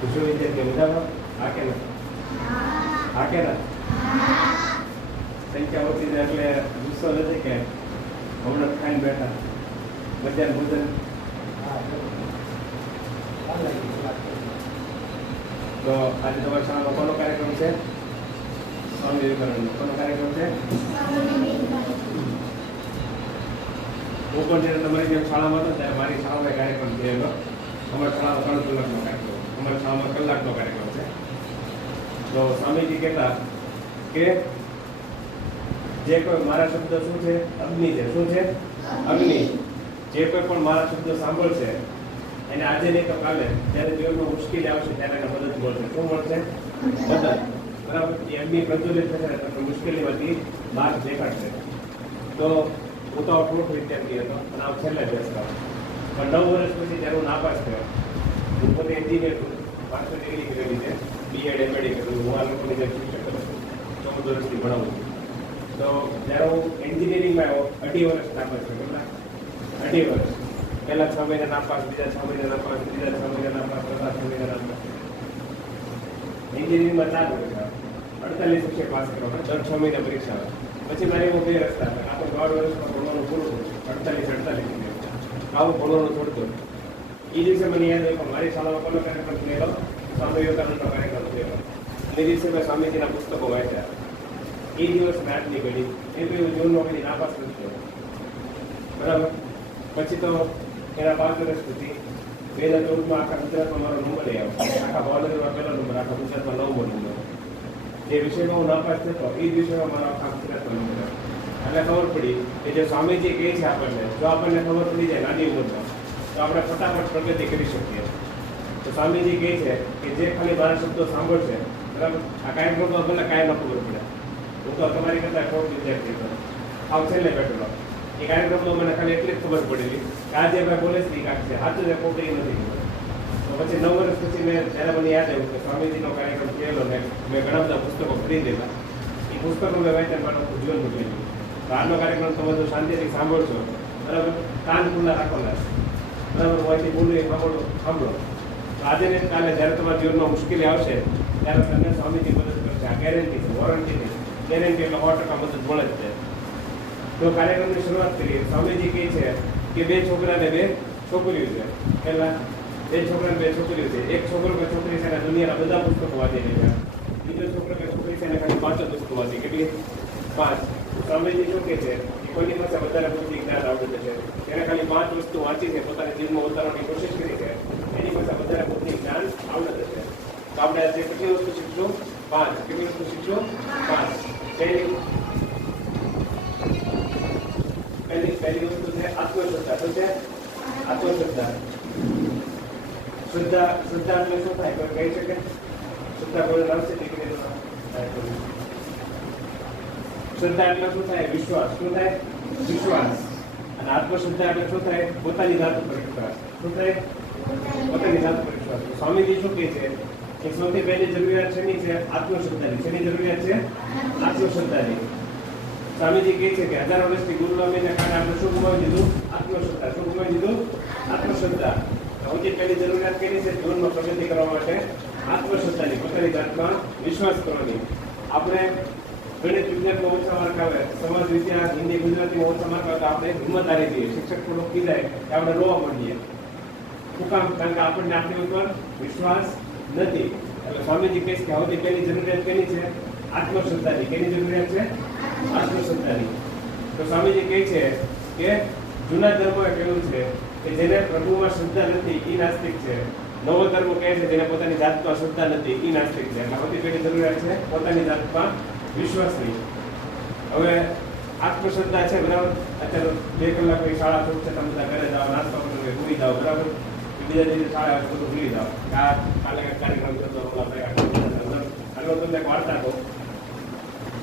પૂછો વિદ્યાર્થી મજામાં? હા કે ના? હા કે ના? સંખ્યા ઓછી છે એટલે ગુસ્સો નથી કે હમણાં ખાઈને બેઠા મધ્યાહન ભોજન. તો આજે તમારા શાળામાં કોનો કાર્યક્રમ છે? સ્વામી વિવેકાનંદનો. કોનો કાર્યક્રમ છે? હું પણ જ્યારે તમારી જેમ શાળામાં હતો ત્યારે મારી શાળામાં કાર્યક્રમ થયેલો. અમારી શાળામાં 3 કલાકનો કાર્યક્રમ, અમારી શાળામાં કલાકનો કાર્યક્રમ છે. તો સ્વામીજી કહેતા કે જે કોઈ મારા શબ્દ શું છે? અગ્નિ છે. શું છે? અગ્નિ. જે કોઈ પણ મારા શબ્દો સાંભળશે એને આજે નહીં તો કાલે જ્યારે જીવનમાં મુશ્કેલી આવશે ત્યારે એને મદદ મળશે. શું મળશે? મદદ. બરાબર. એ અગ્નિ પ્રજ્વલિત થશે તો મુશ્કેલીમાંથી બહાર દેખાડશે. તો હું તો અપૂર્વ વિદ્યાર્થી હતો અને આ છેલ્લે બેસતા. પણ 9 વર્ષ પછી ત્યારે હું નાપાસ થયો. હું પોતે એન્જિનિયર છું, માસ્ટર ડિગ્રી કરેલી છે, બીએડ એમએડ કરેલું. હું આ લોકોની જે શિક્ષક હતો 14 વર્ષથી ભણાવું છું. તો જ્યારે હું એન્જિનિયરિંગમાં આવ્યો 2.5 વર્ષ નાપાસ થયો. કેટલા? 2.5 વર્ષ. પહેલા 6 મહિના નાપાસ, બીજા 6 મહિના નાપાસ, બીજા 6 મહિના નાપાસ, ચોથા 6 મહિના નાપાસ. એન્જિનિયરિંગમાં 4 વર્ષ આવે, 48 વિષય પાસ કરવા દર 6 મહિના પરીક્ષા આવે. પછી મારે એવો 2 રસ્તા હતા. આ તો 1.5 વર્ષમાં ભણવાનું પૂરું થયું, 48 આવું ભણવાનું છોડતું. એ દિવસે મને યાદ આવ્યું મારી શાળામાં કોનો કાર્યક્રમ થયેલો? સ્વામી વિવેકાનંદનો કાર્યક્રમ થયેલો. એ દિવસે મેં સ્વામીજીના પુસ્તકો વાંચ્યા. એ દિવસ મેં આટલી ઘડી એ તો એવું જીવનમાં કદી નાપાસ નથી થયો. બરાબર. પછી તો એના 5 વર્ષ સુધી 2014માં આખા ગુજરાતમાં મારો નંબર આવ્યો. આખા ભાવનગરમાં 1લો નંબર, આખા ગુજરાતમાં 9મો નંબર. જે વિષયમાં હું નાપાસ થતો એ જ વિષયમાં મારો આખા ગુજરાતમાં નંબર આવ્યો. એટલે ખબર પડી કે જે સ્વામીજી કહે છે આપણને, જો આપણને ખબર પડી જાય નાની ઉંમરમાં તો આપણે ફટાફટ પ્રગતિ કરી શકીએ. તો સ્વામીજી કહે છે કે જે ખાલી મારા શબ્દો સાંભળશે, બરાબર, આ કાર્યક્રમમાં ભલે કાંઈ ન ખબર પડે. હું તો તમારી કરતા ખોટ વિદ્યાર્થી હતો, આવ છેલ્લે બેઠેલો. એ કાર્યક્રમમાં મને ખાલી એટલી જ ખબર પડેલી કે આ જે ભાઈ બોલે છે એ કાંઈક છે, સાચું છે ખોટું એ નથી ખબર. તો પછી 9 વર્ષ પછી મેં જ્યારે મને યાદ આવ્યું કે સ્વામીજીનો કાર્યક્રમ થયેલો ને મેં ઘણા બધા પુસ્તકો ખરીદેલા. એ પુસ્તકો મેં વાંચ્યા મારું જીવન બદલી ગયું. તો આજનો કાર્યક્રમ તમે જો શાંતિથી સાંભળશો, બરાબર, કાન ખુલ્લા રાખવાના, બરાબર, હું અહીંથી બોલું એ સાંભળો. તો આજે ને કાલે જ્યારે તમારા જીવનમાં મુશ્કેલી આવશે ત્યારે તમને સ્વામીજી મદદ કરશે. આ ગેરંટી છે, વોરંટી છે. ગેરંટી એટલે 100% મદદ મળે જ છે. તો કાર્યક્રમની શરૂઆત કરીએ. સ્વામીજી કહે છે કે 2 છોકરાને 2 છોકરીઓ છે. પહેલા 2 છોકરાને 2 છોકરીઓ છે. એક છોકરો કે છોકરી છે એને દુનિયાના બધા પુસ્તકો વાંચી છે. બીજો છોકરો કે છોકરી છે એને ખાલી 5 જ પુસ્તકો વાંચી. કેટલી? 5. સ્વામીજી શું કહે છે કે કોઈની પાસે વધારે બુદ્ધિ જ્ઞાન આવડત છે, એને ખાલી 5 વસ્તુ વાંચી છે, પોતાની જીવનમાં ઉતારવાની કોશિશ કરી છે, એની પાસે વધારે બુદ્ધિ જ્ઞાન આવડત છે. તો આપણે આજે કેટલી વસ્તુ શીખશું? 5. કેટલી વસ્તુ શીખશું? 5. પહેલી વસ્તુ છે આત્મશ્રદ્ધા. શું છે? આત્મશ્રદ્ધા. શ્રદ્ધા એટલે શું થાય? કોઈ કહી શકે? શ્રદ્ધા કોઈ આવશે દીકરી? શ્રદ્ધા એટલે શું થાય? વિશ્વાસ. શું થાય? વિશ્વાસ. અને આત્મશ્રદ્ધા એટલે શું થાય? પોતાની જાત પર વિશ્વાસ. શું થાય? પોતાની જાત પર વિશ્વાસ. સ્વામીજી શું કહે છે કે સૌથી પહેલી જરૂરિયાત શેની છે? આત્મશ્રદ્ધાની. શેની જરૂરિયાત છે? આત્મશ્રદ્ધાની. સ્વામીજી કહે છે કે 1000 વર્ષથી ગુરુનામીને કારણે આપણે શું ગુમાવી દીધું? આત્મશ્રદ્ધા. શું ગુમાવી દીધું? આત્મશ્રદ્ધા. સૌથી પહેલી જરૂરિયાત કેની છે? જીવનમાં પ્રગતિ કરવા માટે આત્મશ્રદ્ધાની, પોતાની જાતમાં વિશ્વાસ કરવાની. આપણે ગણિત વિજ્ઞાનમાં ઓછા માર્ક આવે, સમાજ વિદ્યા, હિન્દી, ગુજરાતીમાં ઓછા માર્ક આવે તો આપણે હિંમત હારી દઈએ. શિક્ષક થોડુંક કીધાય કે આપણે રોવા માંડીએ. શું કામ? કારણ કે આપણને આપણી ઉપર વિશ્વાસ નથી. એટલે સ્વામીજી કહે છે કે સૌથી પહેલી જરૂરિયાત કેની છે? આત્મશ્રદ્ધાની. કેની જરૂરિયાત છે? આત્મશ્રદ્ધાની. તો સ્વામીજી કહે છે કે જૂના ધર્મોએ કહ્યું છે કે જેને પ્રભુમાં શ્રદ્ધા નથી એ નાસ્તિક છે. નવો ધર્મ કહે છે જેને પોતાની જાતમાં શ્રદ્ધા નથી એ નાસ્તિક છે. એટલે સૌથી પહેલી જરૂરિયાત છે પોતાની જાતમાં વિશ્વાસની. હવે આત્મશ્રદ્ધા છે, બરાબર. અત્યારે 2 કલાકની શાળા છે, તમે બધા ઘરે જાઓ, નાસ્તો કરો, ભૂલી જાઓ, બરાબર. બીજા દિવસે શાળા બધું ભૂલી જાઓ. કાલે કાર્યક્રમ થતો આગળ તમને વાર્તા કહો.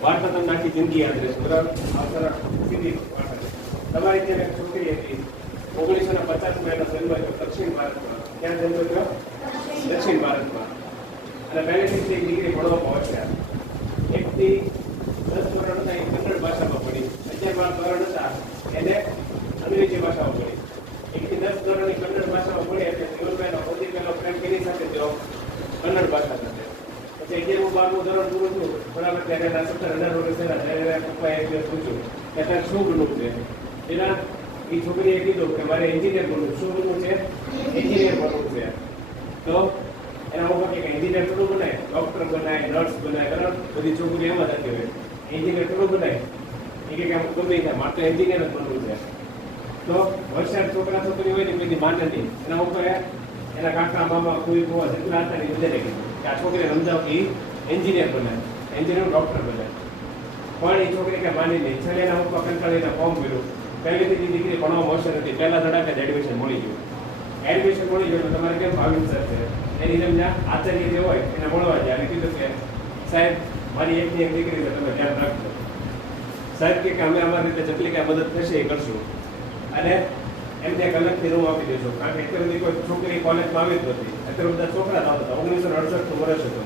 વાર્તા તમને આખી જિંદગી યાદ રહેશે, બરાબર. આ સીધી વાર્તા છે. તમારી ત્યાં એક છોકરી હતી 1950માં એનો જન્મ થયો દક્ષિણ ભારતમાં. ક્યાં જન્મ થયો? દક્ષિણ ભારતમાં. અને પહેલેથી જ દીકરી ભણવા પહોંચ્યા. 1 થી 10 ધોરણ હતા એ કન્નડ ભાષામાં ભણી. 11-12 ધોરણ હતા એને અંગ્રેજી ભાષામાં ભણી. એ તો કન્નડ ભાષા સાથે. પછી 11મું 12મું ધોરણ પૂરું થયું બરાબર, ત્યારે એના 17-18 વર્ષ થયા ત્યારે એના પપ્પાએ એક દિવસ પૂછ્યું કે તારે શું બનવું છે. એના એ છોકરીએ કીધું કે મારે એન્જિનિયર બનવું. શું બનવું છે? એન્જિનિયર બનવું છે. તો એના પપ્પા કે એન્જિનિયર થોડું બનાય, ડોક્ટર બનાય, નર્સ બનાય, બરાબર, બધી છોકરી એમાં થતી હોય. એન્જિનિયર થોડું બનાય, એ કે આમ ગમે થાય, મારે તો એન્જિનિયર જ બનવું છે. તો હોશિયાર છોકરા છોકરી હોય ને બધી માને નહીં. એના ઉપર એના કાકા મામા કોઈ હોવા જેટલા હતા ને બધાને કીધું કે આ છોકરીને સમજાવ કે એન્જિનિયર બનાય, એન્જિનિયર ડોક્ટર બનાય. પણ એ છોકરી કઈ માની નહીં. છેલ્લે એના પપ્પા કંટાળીને ફોર્મ ભર્યું. પહેલેથી દીકરી ભણવા હોશિયાર હતી, પહેલા ધડાકે જ એડમિશન મળી ગયું. એડમિશન મળી ગયું તો તમારે કેમ ભાવિક સર છે એની જેમ જ્યાં આચાર્ય જે હોય એને મળવા જાય અને કીધું કે સાહેબ મારી એકની એક દીકરી છે, તમે ધ્યાન રાખજો. સાહેબ કે અમે અમારી રીતે જેટલી કાંઈ મદદ થશે એ કરશું અને એમને એક અલગથી રૂમ આપી દેજો. કારણ કે અત્યાર સુધી કોઈ છોકરી કોલેજમાં આવી જ નથી. અત્યારે બધા છોકરા જ આવતા હતા. 1968 વર્ષ હતો.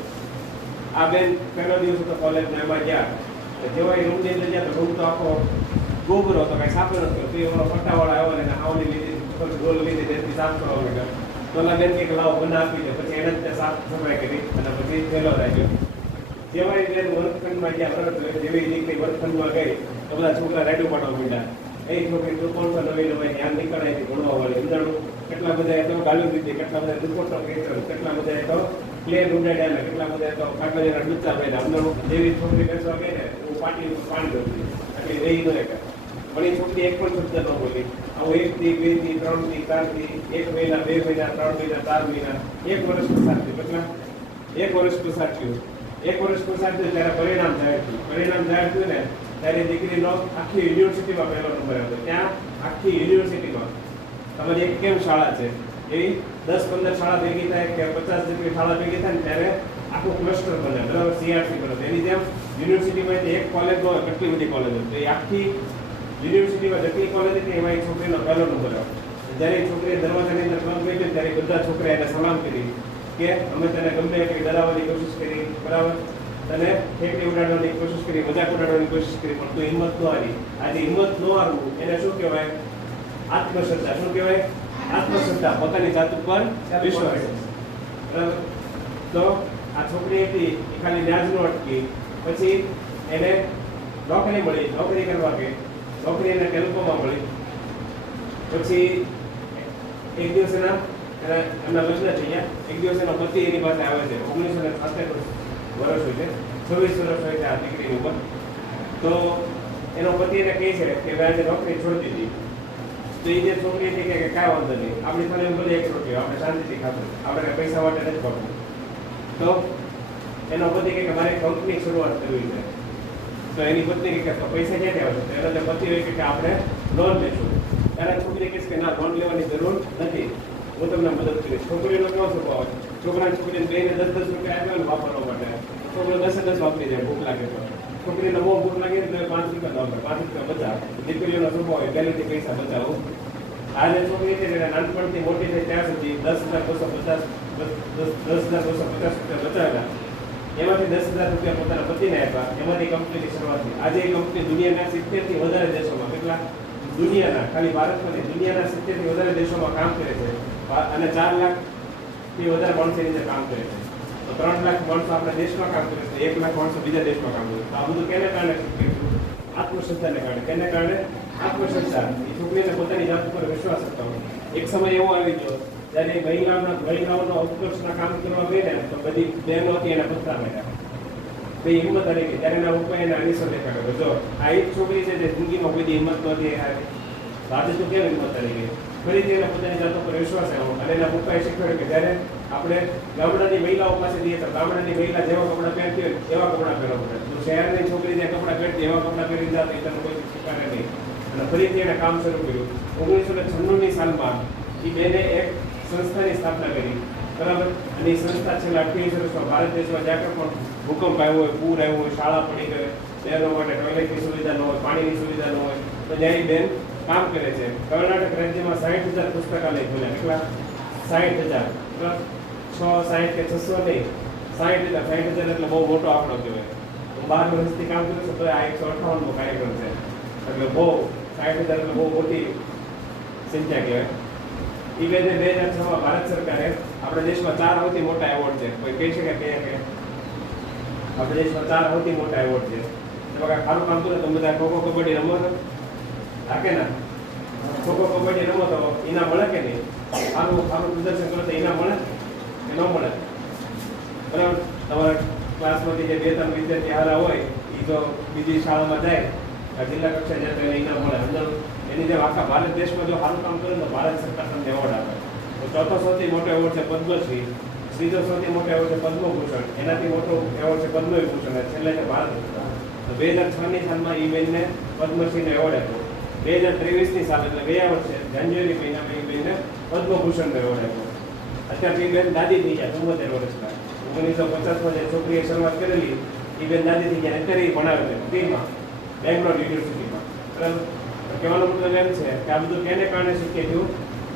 આ બેન પહેલો દિવસ હતો કોલેજમાં, એમાં ગયા જેવા એ રૂમની અંદર ગયા તો રૂમ તો આખો ગોબરો હતો, કાંઈ સાફ નથી. તો એનો પટ્ટાવાળો આવ્યો ને હાવની લીધી ડોલ લીધી તેથી સાફ કરવા માંડ્યો. તો બેન કંઈક લાવો બના આપી દે. પછી એને જ સાફ સફાઈ કરી અને પછી ફેલો રાખ્યો. જેવા એ બેન વર્ગખંડમાં ગયા બરાબર, જેવી દીકરી વર્ગખંડમાં ગઈ તો બધા છોકરા રાઈડો પાડવા માંડ્યા. એ છોકરી તો કોણ નવી નવી ધ્યાન નીકળાય ભણવા વાળી અંધારું કેટલા બધા તો ગાલું દીધી, કેટલા બધા રિપોર્ટર કેટલા બધા તો પ્લેન ઉડાડ્યા, કેટલા બધા તો કાગળિયાના ડૂચા પડ્યા. અંધારું જેવી છોકરી બેસવા ગઈ ને હું પાટી પાણી દઉં એટલે રહી ન પણ એ છોકરી એક પણ શબ્દ ન બોલી. આવું 1 થી 2 થી 3 થી 4 થી 1 મહિના 2 મહિના 3 મહિના 4 મહિના 1 વર્ષ પસાર થયું. કેટલા? 1 વર્ષ પસાર થયું. 1 વર્ષ પસાર થયું ત્યારે પરિણામ જાહેર થયું. પરિણામ જાહેર થયું ને ત્યારે દીકરીનો આખી યુનિવર્સિટીમાં પહેલો નંબર આવ્યો. ત્યાં આખી યુનિવર્સિટીમાં તમારી એક કેમ શાળા છે એવી 10-15 શાળા ભેગી થાય કે 50 જેટલી શાળા ભેગી થાય ને ત્યારે આખું ક્લસ્ટર બને બરાબર, CRC બને. એની જેમ યુનિવર્સિટીમાં એક કોલેજ હોય કેટલી બધી કોલેજો, તો એ આખી યુનિવર્સિટીમાં જેટલી કોલેજ હતી એમાં એક છોકરીનો પહેલો નંબર આવ્યો. જ્યારે એ છોકરીએ દરવાજાની અંદર પગ મૂક્યો ત્યારે બધા છોકરા એને સલામ કરી કે અમે તને ગમે એટલી ડરાવવાની કોશિશ કરી, બરાબર, તને ઠેકડી ઉડાડવાની કોશિશ કરી, મજાક ઉડાડવાની કોશિશ કરી, પણ તું હિંમત ન હારી. આજે હિંમત ન હારવું એને શું કહેવાય? આત્મશ્રદ્ધા. શું કહેવાય? આત્મશ્રદ્ધા, પોતાની જાત ઉપર વિશ્વાસ. બરાબર. તો આ છોકરી હતી એ ખાલી ન્યાજ ન અટકી. પછી એને નોકરી મળી, નોકરી કરવા ગઈ. નોકરી એને ટેલિકોમમાં મળી. પછી એક દિવસ એમના લગ્ન થઈ ગયા. એક દિવસ એનો પતિ એની પાસે આવે છે. 1967 વર્ષ હોય છે, 26 વર્ષ હોય છે આ દીકરીની ઉંમર. તો એનો પતિ એને કહે છે કે આજે નોકરી છોડી દીધી. તો એ જે છોકરી હતી કે કાંઈ વાંધો નહીં, આપણી ફરે ભલે એક રોટલી આપણે શાંતિથી ખાતું, આપણે પૈસા માટે નથી કરવું. તો એનો પતિ કહે કે મારે કંપની શરૂઆત કરવી છે. તો એની પત્ની કહે તો પૈસા ક્યાંથી આવશે? તો એનો જે પતિ હોય કે આપણે લોન લઈશું. ત્યારે છોકરી કહે કે ના, લોન લેવાની જરૂર નથી, હું તમને મદદ કરીશ. છોકરીનો કેવો સ્વભાવ હોય? છોકરાને છોકરીને બેને 10-10 રૂપિયા આપ્યા ને વાપરવા માટે, છોકરો 10-10 વાપરી જાય ભૂખ લાગે તો. છોકરીને બહુ ભૂખ લાગે તો 5 રૂપિયા દો, 5 રૂપિયા બચાવ. દીકરીઓનો સ્વભાવ હોય પહેલેથી પૈસા બચાવો. આ જે છોકરી છે એને નાનપણથી મોટી થઈ ત્યાં સુધી 10,250 રૂપિયા બચાવેલા. એમાંથી 10,000 રૂપિયા પોતાના પતિને આપ્યા. એમાંથી કંપનીની શરૂઆત થઈ. આજે એ કંપની દુનિયાના 70 થી વધારે દેશોમાં, કેટલા? દુનિયાના, ખાલી ભારતમાં નહીં, દુનિયાના 70 થી વધારે દેશોમાં કામ કરે છે અને 4 લાખથી વધારે માણસો એની અંદર કામ કરે છે. તો 3 લાખ માણસો આપણા દેશમાં કામ કરે છે, 1 લાખ માણસો બીજા દેશમાં કામ કરે છે. તો આ બધું કેને કારણે? આત્મશ્રદ્ધાને કારણે. કેને કારણે? આત્મશ્રદ્ધા. એ છોકરીને પોતાની જાત ઉપર વિશ્વાસ હતો. એક સમય એવો આવી ગયો જ્યારે મહિલાઓનો ઉત્કર્ષના કામ કરવા ગઈ ને તો બધી બહેનો હતી એના પથરા મળ્યા. તો એ હિંમત હારી ગઈ. ત્યારે એના પપ્પાએ એને આનિસર દેખાડ્યો. જો આ એક છોકરી છે જે જિંદગીમાં કોઈ હિંમત નહોતી, આજે તો કેવી હિંમત હારી ગઈ. ફરીથી એને પોતાની જાત ઉપર વિશ્વાસ આવ્યો અને એના પપ્પાએ શીખવાડ્યું કે જ્યારે આપણે ગામડાની મહિલાઓ પાસે જઈએ તો ગામડાની મહિલા જેવા કપડાં પહેરતી હોય એવા કપડાં પહેરવા પડે. તો શહેરની છોકરી જે કપડાં પહેરતી એવા કપડાં પહેરી જાત એ તને કોઈ સ્વીકારે નહીં. અને ફરીથી એને કામ શરૂ કર્યું. 1996ની સાલમાં એ બેને એક સંસ્થાની સ્થાપના કરી, બરાબર. અને એ સંસ્થા છેલ્લા 28 વર્ષમાં ભારત દેશમાં જ્યાં પણ ભૂકંપ આવ્યો હોય, પૂર આવ્યો હોય, શાળા પડી ગઈ, બહેનો માટે ટોયલેટની સુવિધા ન હોય, પાણીની સુવિધા ન હોય, તો ત્યાં એ બેન કામ કરે છે. કર્ણાટક રાજ્યમાં 60,000 પુસ્તકાલય ખોલ્યા. કેટલા? 60,000. 660 કે 600 નહીં, 60,000. 60,000 એટલે બહુ મોટો આંકડો કહેવાય. 12 વર્ષથી કામ કરું છું તો આ 158મો કાર્યક્રમ છે. એટલે બહુ 60,000 એટલે બહુ મોટી સંખ્યા કહેવાય. એ 2006માં ભારત સરકારે આપણા દેશમાં 4 સૌથી મોટા એવોર્ડ છે. કોઈ કહી શકે કયા કે આપણા દેશમાં 4 સૌથી મોટા એવોર્ડ છે. તો બકા સારું કામ કરો તો બધા ખોખો કબડ્ડી રમો છો રાખે ના ખોખો કબડ્ડી રમો તો ઇનામ મળે કે નહીં? સારું પ્રદર્શન કરો તો ઇનામ મળે કે ન મળે? બરાબર. તમારા ક્લાસમાંથી જે 2-3 વિદ્યાર્થી હારા હોય એ તો બીજી શાળામાં જાય જિલ્લા કક્ષાએ જાય તો એને ઇનામ મળે. અંદર એની જેમ આખા ભારત દેશમાં જો સારું કામ કરે તો ભારત સરકાર તમને એવોર્ડ આપે. તો ચોથો સૌથી મોટો એવોર્ડ છે પદ્મશ્રી, ત્રીજો સૌથી મોટો એવોર્ડ છે પદ્મભૂષણ, એનાથી મોટો એવોર્ડ છે પદ્મવિભૂષણ, છેલ્લે છે ભારત રત્ન. તો 2006ની સાલમાં એ બેનને પદ્મશ્રીનો એવોર્ડ આપ્યો. 2023ની સાલ એટલે ગયા વર્ષે જાન્યુઆરી મહિનામાં એ બેનને પદ્મભૂષણનો એવોર્ડ આપ્યો. અત્યારે એ બેન દાદી થઈ ગયા 74 વર્ષના. 1950માં જે છોકરીએ શરૂઆત કરેલી એ બેન દાદી થઈ ગયા. અત્યારે એ ભણાવે છે ફ્રીમાં બેંગ્લોર યુનિવર્સિટીમાં. બરાબર. કહેવાનો મતલબ એમ છે કે આ બધું કેને કારણે શક્ય થયું?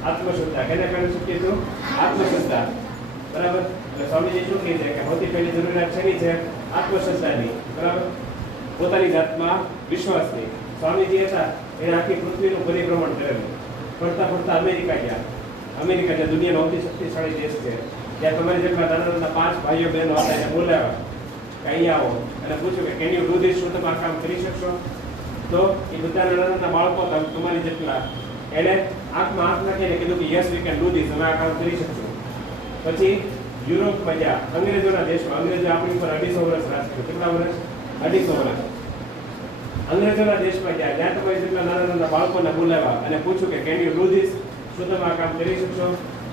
આત્મશ્રદ્ધા. કેને કારણે શક્ય થયું? આત્મશ્રદ્ધા. બરાબર. એટલે સ્વામીજી શું કહે છે કે સૌથી પહેલી જરૂરિયાત શેની છે? આત્મશ્રદ્ધાની. બરાબર. પોતાની જાતમાં વિશ્વાસની. સ્વામીજી હતા એને આખી પૃથ્વીનું પરિભ્રમણ કરેલું. ફરતા અમેરિકા ગયા. અમેરિકા જે દુનિયાનો સૌથી શક્તિશાળી દેશ છે ત્યાં તમારી જેટલા નાના 5 ભાઈઓ બહેનો હતા એને બોલાવ્યા કે અહીંયા આવો અને પૂછ્યું કે કેન યુ ડુ ધીસ, શું તમે આ કામ કરી શકશો? તો એ બધા નાના બાળકો હતા તમારી જેટલા, એને આંખમાં આંખ નાખીને કીધું કે yes we can do this, તમે આ કામ કરી શકશો. પછી યુરોપમાં ગયા, અંગ્રેજોના દેશમાં. અંગ્રેજો આપણી ઉપર 250 વર્ષ રાજ કર્યું. કેટલા વર્ષ? 250 વર્ષ. અંગ્રેજોના દેશમાં ગયા, જ્યાં તમારી જેટલા નાના બાળકોને બોલાવ્યા અને પૂછ્યું કે કેન યુ ડુ ધીસ, શું તમે આ કામ કરી શકશો?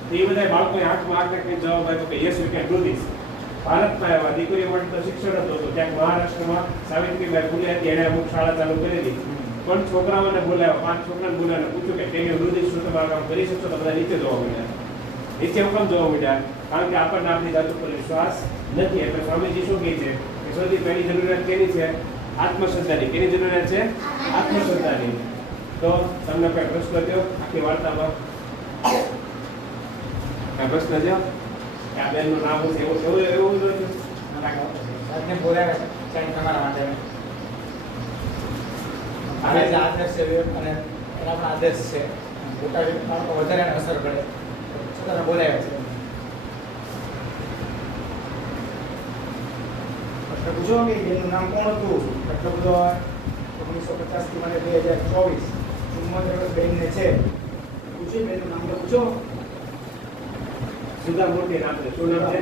તો એ બધા બાળકોએ આંખમાં આંખ નાખીને જવાબ આપ્યો કે yes we can do this. ભારતમાં આવ્યા, દીકરીઓ માટે તો શિક્ષણ હતું તો ક્યાંક મહારાષ્ટ્રમાં સાવિત્રીબાઈ ફૂલે હતી, એણે અમુક શાળા ચાલુ કરેલી. પણ છોકરાઓને બોલાવ્યા, 5 છોકરાને બોલાવીને પૂછ્યું કે કેન યુ ડુ ધીસ, શું તમે આ કામ કરી શકશો? તો બધા નીચે જોવા મળ્યા. નીચે હુકમ જોવા મળ્યા? કારણ કે આપણને આપણી જાત ઉપર વિશ્વાસ નથી. એટલે સ્વામીજી શું કહે છે કે સૌથી પહેલી જરૂરિયાત કેની છે? આત્મશ્રદ્ધાની. કેની જરૂરિયાત છે? આત્મશ્રદ્ધાની. તો તમને કોઈ પ્રશ્ન થયો આખી વાર્તામાં? કઈ પ્રશ્ન થયો? આ બેનનું નામ છે એવું આજને બોલાવ્યા છે તમારા માટે. આ જે આદર્શ છે અને એના પણ આદર્શ છે. મોટા બાળકો વધારે એને અસર કરે છતાં બોલાવ્યા છે. એટલે પૂછો કે એનું નામ કોણ હતું? એટલે બધો 1950 થી મને 2024 74 વર્ષ બેનને છે. પૂછો બેનનું નામ તો પૂછો. સુધા મોટી નામ છે. શું નામ છે?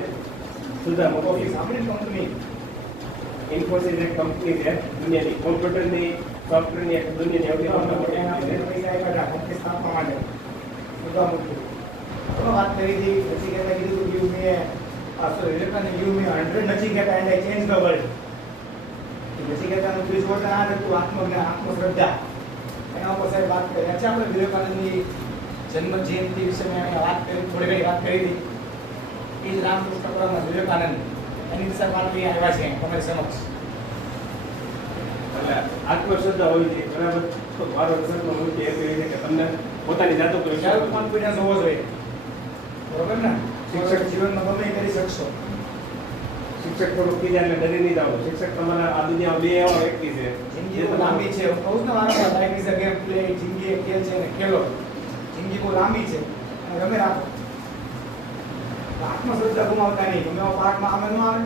સુધા મોટી. સાંભળી કંપની ઇન્ફોસિસ એક કંપની છે દુનિયાની કોમ્પ્યુટરની સોફ્ટવેરની એક દુનિયાની સૌથી મોટી કંપની છે. પૈસા આપ્યા કંપની સ્થાપવા માટે. સુધા મોટી વાત કરી હતી. પછી કહેતા કીધું you may sorry you may 100 નથી કહેતા and I change the world. પછી કહેતા ત્રીસ વર્ષ આ હતું આત્મજ્ઞાન, આત્મશ્રદ્ધા. એના ઉપર સાહેબ વાત કરી. અચ્છા, આપણે વિવેકાનંદની જન્મ જયંતિ વિશે મેં વાત કરી, થોડી ઘણી વાત કરી હતી. એ જ રામકૃષ્ણ પરમહંસ વિવેકાનંદ એની વિશે વાત લઈ આવ્યા છે તમારી સમક્ષ. એટલે આત્મશ્રદ્ધા હોવી જોઈએ. બરાબર. તો મારો રિસર્ચનો મુદ્દો એ છે કે તમને પોતાની જાત ઉપર સેલ્ફ કોન્ફિડન્સ હોવો જોઈએ. બરોબર ને? શિક્ષક જીવનમાં તમે કરી શકશો. શિક્ષક થોડુંક કીધા એટલે ડરી નહીં જાવ. શિક્ષક તમારા આ દુનિયા બે એવા વ્યક્તિ છે જિંદગી બહુ લાંબી છે. હું કહું છું ને વારંવાર, life is a game, play. જિંદગી એક ખેલ છે ને ખેલો. જિંદગી બહુ લાંબી છે અને રમે રાખો. આત્મશ્રદ્ધા ગુમાવતા નહીં. ગમે એવા પાઠમાં આવે ન આવે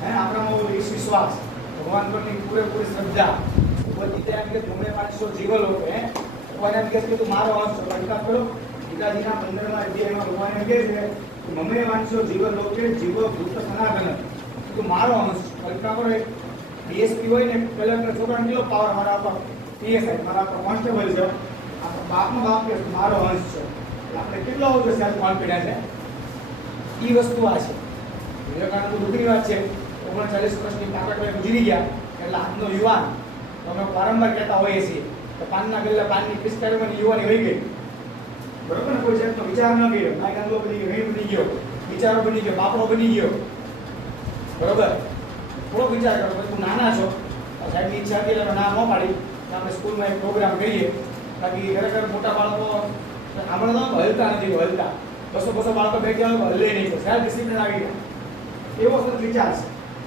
હે, આપણામાં વિશ્વાસ, ભગવાન પરની પૂરેપૂરી શ્રદ્ધા. ગીતા એમ કે ગમે 500 જીવલો હે, ભગવાન એમ કહે છે કે તું મારો અંશ છો. લડકા કરો ગીતાજીના 15મા અધ્યાયમાં ભગવાન એમ કહે છે મમે 500 જીવ લોકે જીવ ભૂત સનાતન, તું મારો અંશ છો. લડકા કરો. એક ડીએસપી હોય ને, કલેક્ટર છોકરાને કેટલો પાવર મારા ઉપર, પીએસઆઈ મારા ઉપર કોન્સ્ટેબલ છે, બાપનો બાપ કે મારો અંશ છે. આપણે કેટલો હોવો સેલ્ફ કોન્ફિડન્સ છે. એ વસ્તુ આ છે. વિવેકાનંદ દુઃખની વાત છે, 39 વર્ષની તાકાત ગુજરી ગયા એટલે આજનો યુવાન, અમે વારંવાર કહેતા હોઈએ છીએ કે પાનના ગલ્લા પાનની પિસ્કારીમાં યુવાની વહી ગઈ. બરોબર ને? કોઈ જાતનો વિચાર ન કર્યો. આ ગાંધો બની ગયો, હીણ બની ગયો, વિચારો બની ગયો, બાપડો બની ગયો. બરોબર? થોડો વિચાર કરો. તું નાના છો, સાહેબની ઈચ્છા હતી એટલે ના ન પાડી કે આપણે સ્કૂલમાં એક પ્રોગ્રામ કરીએ. બાકી ખરેખર મોટા બાળકો હમણાં તો હલતા નથી, હલતા 200 બાળકો ભેગા હોય હલે નહીં. સેલ્ફ ડિસિપ્લિન આવી ગયા. એવો સતત વિચાર છે.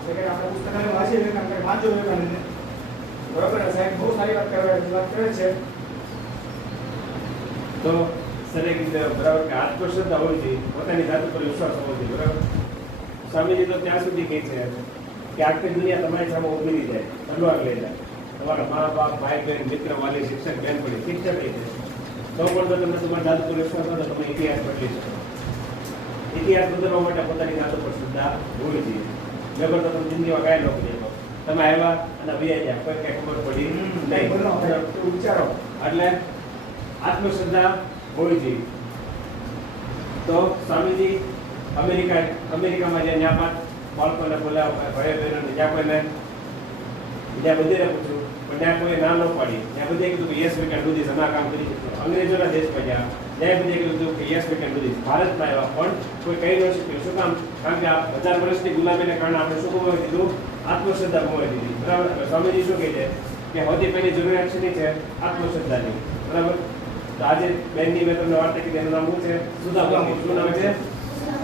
એટલે કે આપણે પુસ્તકાલય વાંચીએ વિવેકાનંદ, વાંચો વિવેકાનંદને. બરોબર? સાહેબ બહુ સારી વાત કરે છે. તો દરેક રીતે બરાબર કે આત્મશ્રદ્ધા હોવી જોઈએ, પોતાની જાત ઉપર વિશ્વાસ હોવો જોઈએ, બરાબર. સ્વામીજી તો ત્યાં સુધી કહે છે કે આખી દુનિયા તમારી સામે ઊભી રહી જાય, તલવાર લઈ જાય, તમારા મા બાપ, ભાઈ બહેન, મિત્ર, વાલી, શિક્ષક, બેન પડી, શિક્ષક કહે છે, તો પણ જો તમને તમારી જાત ઉપર વિશ્વાસ હોય તો તમે ઇતિહાસ બદલી શકો. ઇતિહાસ બદલવા માટે પોતાની જાત ઉપર શ્રદ્ધા હોવી જોઈએ. નગર તો તમે જિંદગીમાં કાંઈ ન કરી શકો. તમે આવ્યા અને વયા ગયા, કોઈ કઈ ખબર પડી નહીં. વિચારો એટલે આત્મશ્રદ્ધા હોવી જોઈએ. તો સ્વામીજી અમેરિકામાં જ્યાં બાળકોને બોલાવ્યા, ભાઈઓ બહેનોને, જ્યાં કોઈને જ્યાં બધીને પૂછ્યું પણ ત્યાં કોઈ ના ન પાડી, ત્યાં બધે કીધું કે yes we can do this, અમે આ કામ કરી શકીએ. અંગ્રેજોના દેશમાં ગયા ત્યાં બધે કીધું કે yes we can do this. ભારતમાં આવ્યા પણ કોઈ કહી ન શક્યું. શું કામ? કારણ કે આ 1000 વર્ષની ગુલામીને કારણે આપણે શું ગુમાવી દીધું? આત્મશ્રદ્ધા ગુમાવી દીધી, બરાબર. સ્વામીજી શું કહે છે કે સૌથી પહેલી જરૂરિયાત શેની છે? આત્મશ્રદ્ધાની, બરાબર. તો આજે બેનની મેં તમને વાર્તા કીધી, એનું નામ શું છે? સુધા મૂર્તિ. શું નામ છે?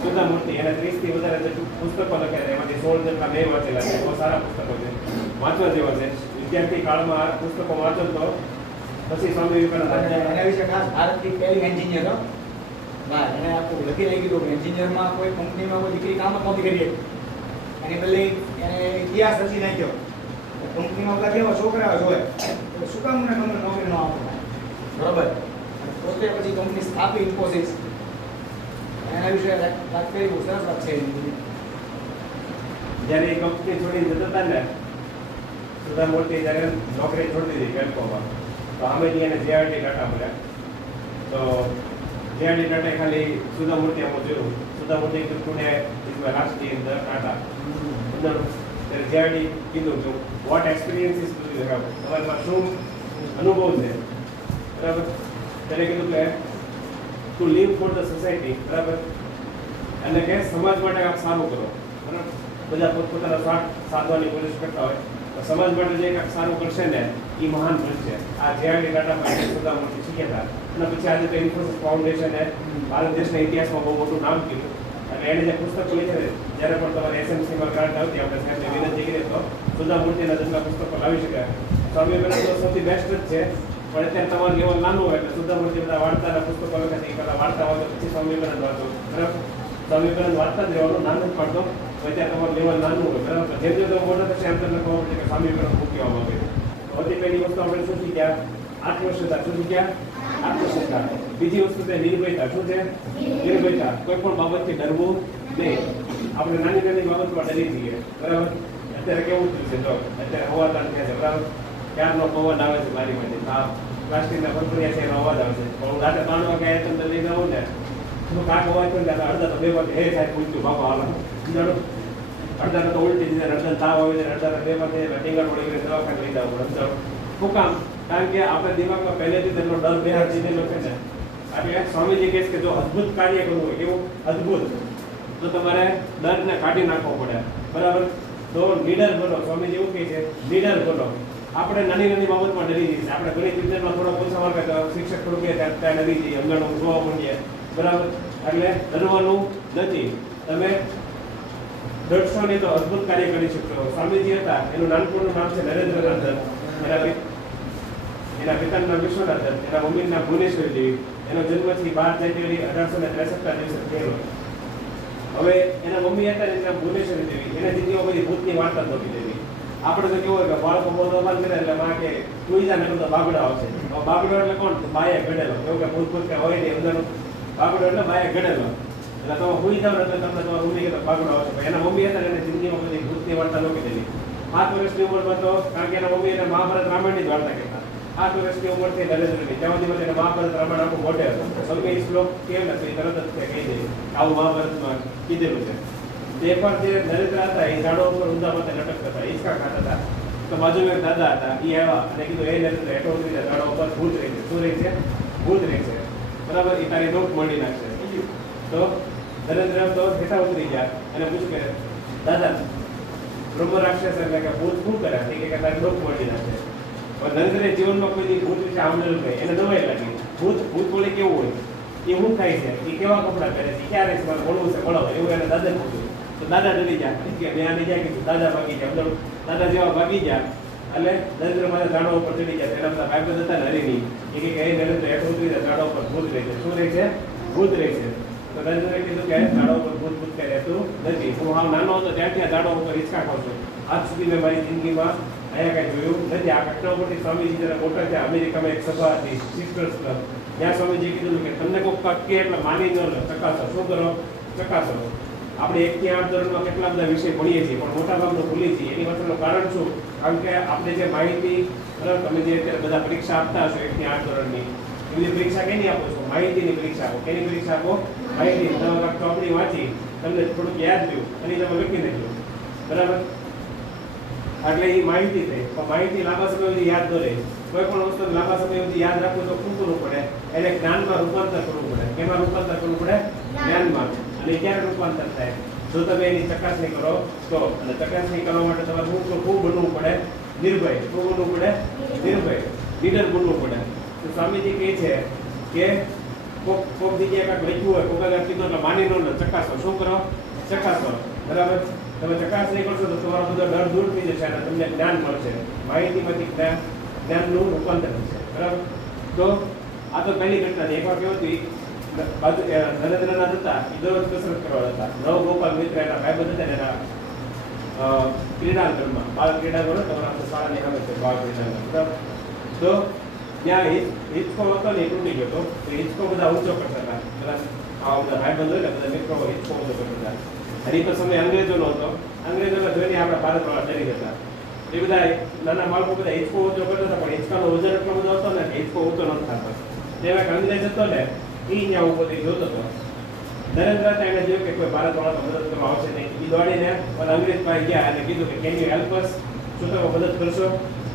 સુધા મૂર્તિ. એને 30 થી વધારે પુસ્તકો લખ્યા છે, એમાંથી 16 જેટલા મેં વાંચેલા છે. બહુ સારા પુસ્તકો છે, વાંચવા જેવા છે. વિદ્યાર્થી કાળમાં આ પુસ્તકો વાંચો તો પછી સ્વામી વિવેકાનંદ એના વિશે ખાસ ભારતની પહેલી એન્જિનિયર હો. બહાર એને આખું લખી લઈ ગયું કે એન્જિનિયરમાં કોઈ કંપનીમાં કોઈ દીકરી કામ જ નહોતી કરી શકતી. એની પહેલી એને ઇતિહાસ રચી નાખ્યો. કંપનીમાં બધા કેવા છોકરા હોય તો શું કામ મને તમને નોકરી ન આપો, બરોબર. પોતે પછી કંપની સ્થાપી ઇન્ફોસિસ. એના વિશે વાત કરી, બહુ સરસ વાત છે. જ્યારે એ કંપની છોડીને જતા હતા ને, સુધા મૂર્તિ જ્યારે નોકરી છોડી દીધી બેંકોમાં, તો આમેથી એને જેઆરડી ટાટા મળ્યા. તો જેઆરડી ટાટા ખાલી સુધા મૂર્તિ આમાં જોયું. સુધા મૂર્તિ કીધું Pune is my last day in the Tata. ત્યારે જેઆરડી કીધું કે what experiences do you have, તમારામાં શું અનુભવ છે, બરાબર. ત્યારે કીધું કે to live for the society, બરાબર. એટલે કે સમાજ માટે કાંઈક સારું કરો, બરાબર. બધા પોતપોતાનો સ્વાર્થ સાધવાની કોશિશ કરતા હોય તો સમાજ માટે જે કાંઈક સારું કરશે ને એ મહાન બનશે. આ જેઆરડી ટાટામાં સુધા મૂર્તિ શીખ્યા હતા. અને પછી આજે તો ઇન્ફોસિસ ફાઉન્ડેશને ભારત દેશના ઇતિહાસમાં બહુ મોટું નામ કર્યું. અને એને જે પુસ્તકો લખે છે, જ્યારે પણ તમારે એસએમસીમાં ગ્રાન્ટ આવતી આપણે સાહેબને વિનંતી કરીએ તો સુધા મૂર્તિના જેટલા પુસ્તકો લાવી શકાય. સ્વામી વિવેકાનંદ સૌથી બેસ્ટ જ છે, પણ અત્યારે તમારું લેવલ નાનું હોય એટલે સુધા મૂર્તિ બધા વાર્તાના પુસ્તકો લખે છે. પહેલાં વાર્તા વાંચો, પછી સ્વામી વિવેકાનંદ વાંચો, બરાબર. સ્વામી વિવેકાનંદ વાર્તા જ રહેવાનું, નાનું જ પાડતો અત્યારે તમારું લેવલ નાનું હોય, બરાબર. જેમ જેમ તમે મોટા થશે એમ તમને ખબર પડશે કે સ્વામી વિવેકાનંદ શું કહેવા માંગે છે. સૌથી પહેલી વસ્તુ આપણે શું શીખ્યા? આત્મશ્રદ્ધા. શું શીખ્યા? આત્મશ્રદ્ધા. બીજી વસ્તુ છે નિર્ભયતા. શું છે? નિર્ભયતા. કોઈ પણ બાબતથી ડરવું નહીં. આપણે નાની નાની બાબતમાં ડરી જઈએ, બરાબર. અત્યારે કેવું થયું છે, જો અત્યારે હવાદાન થયા છે, બરાબર. ક્યારનો પવન આવે છે મારી માટે, આ પ્લાસ્ટિકના ફરફરિયા છે એનો અવાજ આવે છે. પણ હું રાતે 3 વાગે આવ્યા તમને લઈને આવું ને, તો કાંક અવાજ પણ ત્યાં અડધા તો 2 વાગે હે સાહેબ પૂછ્યું બાપા હાલો જાણો, અડધા તો ઉલટી દીધા, અડધા તાવ આવે છે, અડધા 2 વાગે ટીંગા પડી ગઈ, દવાખાને લઈ જવું પડે. શું કામ? કારણ કે આપણે દિમાગમાં પહેલેથી તેનો ડર બેહાર દીધેલો છે ને. એટલે સ્વામીજી કહે છે કે જો અદ્ભુત કાર્ય કરવું હોય, કેવું અદ્ભુત, તો તમારે ડરને કાઢી નાખવો પડે, બરાબર. તો લીડર બનો. સ્વામીજી એવું કહે છે લીડર બનો. આપણે નાની નાની બાબતમાં ડરી જઈએ. આપણે ગણિત વિજ્ઞાનમાં થોડો ઓછા માર્ક હતા, શિક્ષક થોડું કહે ત્યાં ડરી જઈએ, અંગણ જોવા માંડીએ, બરાબર. એટલે ડરવાનું નથી. તમે ડરશો નહીં તો અદ્ભુત કાર્ય કરી શકશો. સ્વામીજી હતા, એનું નાનપણનું નામ છે નરેન્દ્રનાથન. એના પિતાનું નામ વિશ્વનાથન, એના મમ્મીનું નામ ભુવનેશ્વરી દેવી. એનો જન્મ છે 12 જાન્યુઆરી 1863 દિવસે થયેલો. હવે એના મમ્મી હતા એનું નામ ભુવનેશ્વરી દેવી. એને જિંદગીમાં બધી ભૂતની વાર્તા નહોતી દેવી. આપણે તો કેવું હોય કે બાળકો બહુ દબાણ કરે એટલે માં કે તું જા ને તો બાગડો આવશે. બાગડો એટલે કોણ? બાએ ઘડેલો. એવું કે ભૂત ભૂત કે હોય નહીં, અંદરનો બાગડો એટલે બાએ ઘડેલો. એટલે તમે હુઈ જાવ એટલે તમને તમારું ઊંઘી કે બાગડો આવશે. એના મમ્મી હતા એને જિંદગીમાં બધી ભૂતની વાર્તા નહોતી દેવી. 7 વર્ષની ઉંમરમાં તો, કારણ કે એના મમ્મી એને મહાભારત રામાયણની જ વાર્તા કહેતા. 7 વર્ષની ઉંમરથી નરેન્દ્રની ત્યાં સુધી એને મહાભારત રામાયણ આખું મોઢે હતું. સૌકે એ શ્લોક કહે ને તો એ તરત જ કહી દે આવું મહાભારતમાં કીધેલું છે. એકવાર જે નરેન્દ્ર હતા એ ઝાડો ઉપર ઊંધા માથે લટકતા હતા, હિંચકા ખાતા હતા. તો બાજુમાં એક દાદા હતા, એ આવ્યા અને કીધું એ નરેન્દ્ર હેઠો ઉતરી જાય, ઝાડો ઉપર ભૂત રહે છે. શું રહે છે? ભૂત રહે છે, બરાબર. એ તારી નોટ મળી નાખશે. તો નરેન્દ્ર તો હેઠા ઉતરી ગયા અને પૂછ્યું કે દાદા બ્રહ્મ રાક્ષસ એટલે કે ભૂત શું કરે? કે તારી નોટ મળી નાખશે. પણ નરેન્દ્રે જીવનમાં કોઈ ભૂત વિશે સાંભળેલું નહીં. એને નવાઈ લાગી. ભૂત બોલે કેવું હોય, એ શું ખાય છે, એ કેવા કપડાં પહેરે છે, ક્યારે છે, મારે ભણવું છે ભણાવો, એવું એને દાદા પૂછ્યું. તો દાદા ડરી ગયા કે મેં આની જાય કે દાદા ભાગી ગયા. મતલબ દાદા જેવા ભાગી ગયા એટલે નરેન્દ્ર માથે ઝાડો ઉપર ચડી જાય. એના બધા ભાઈબંધ હતા ને હરિની એ કે કઈ નરેન્દ્ર હેઠ ઉતરી જાય, ઝાડો ઉપર ભૂત રહે છે. શું રહે છે? ભૂત રહે છે. તો નરેન્દ્રએ કીધું કે ઝાડો ઉપર ભૂત ભૂત કઈ રહેતું નથી. હું હાવ નાનો હતો ત્યાંથી આ ઝાડો ઉપર હિંચકા ખાઉં છું. આજ સુધી મેં મારી જિંદગીમાં અહીંયા કઈ જોયું નથી. આ ઘટના ઉપરથી સ્વામીજી જરા મોટા છે. અમેરિકામાં એક સભા હતી, સિસ્ટર્સ ક્લબ. ત્યાં સ્વામીજી કીધું કે તમને કોઈ કે એટલે માની ન લો, ચકાસો. શું કરો? ચકાસો. આપણે 1 થી 8 ધોરણમાં કેટલા બધા વિષય ભણીએ છીએ પણ મોટાભાગનું ભૂલીએ છીએ. એની પાછળનું કારણ શું? કારણ કે આપણે જે માહિતી, બરાબર, તમે જે અત્યારે બધા પરીક્ષા આપતા હશો 1 થી 8 ધોરણની, એ બધી પરીક્ષા કેની આપો છો? માહિતીની પરીક્ષા આપો. કેની પરીક્ષા આપો? માહિતી. તમે ચોપડી વાંચી, તમને થોડુંક યાદ રહ્યું અને તમે લખી નાખ્યું, બરાબર. એટલે એ માહિતી થઈ. પણ માહિતી લાંબા સમય સુધી યાદ ન રહે. કોઈ પણ વસ્તુ લાંબા સમય સુધી યાદ રાખવું તો શું કરવું પડે? એને જ્ઞાનમાં રૂપાંતર કરવું પડે. કેમાં રૂપાંતર કરવું પડે? જ્ઞાનમાં. અને ક્યારે રૂપાંતર થાય? જો તમે એની ચકાસણી કરો તો. અને ચકાસણી કરવા માટે તમારે શું બનવું પડે? નિર્ભય. શું બનવું પડે? નિર્ભય. નીડર બનવું પડે. તો સ્વામીજી કહે છે કે કોક જગ્યાએ કાંઈક લખ્યું હોય, કોક આગળ કીધું એટલે માની લો, ચકાસો. શું કરો? ચકાસો. બરાબર. તમે ચકાસણી કરશો તો તમારો બધો ડર દૂર થઈ જશે અને તમને જ્ઞાન મળશે. માહિતીમાંથી જ્ઞાનનું રૂપાંતર થશે. બરાબર. તો આ તો પહેલી ઘટના છે. એકવાર કેવું હતું, નરેન્દ્રના હતા એ દરરોજ કસરત કરવા હતા. નવગોપાલ મિત્ર એના ભાઈબંધ હતા ને એના ક્રીડાંગણમાં, બાળ ક્રીડાંગણ, તમારા શાળાની સામે છે બાળ ક્રીડાંગણ. બરાબર. તો ત્યાં હિંચકો હતો ને એ તૂટી ગયો હતો. તો હિંચકો બધા ઊંચો કરતા હતા. પેલા આ બધા ભાઈબંધ હોય ને બધા મિત્રો હિંચકો ઊંચો કરતા હતા. અને એ તો સમય અંગ્રેજોનો હતો. અંગ્રેજોને જોઈને આપણા ભારતવાળા ડરી જતા. એ બધા નાના બાળકો બધા હિંચકો ઊંચો કરતા હતા પણ હિંચકાનો વજન એટલો બધો હતો ને કે હિંચકો ઊંચો નથી થતો. જેવા કે અંગ્રેજ હતો ને એ ત્યાં ઉભો થઈ જોતો હતો. નરેન્દ્ર હતા એને જોયું કે કોઈ ભારતવાળા તો મદદ કરવા આવશે નહીં. એ દોડીને અંગ્રેજ પાસે ગયા અને કીધું કે કેન યુ હેલ્પ અસ? શું તમે મદદ કરશો?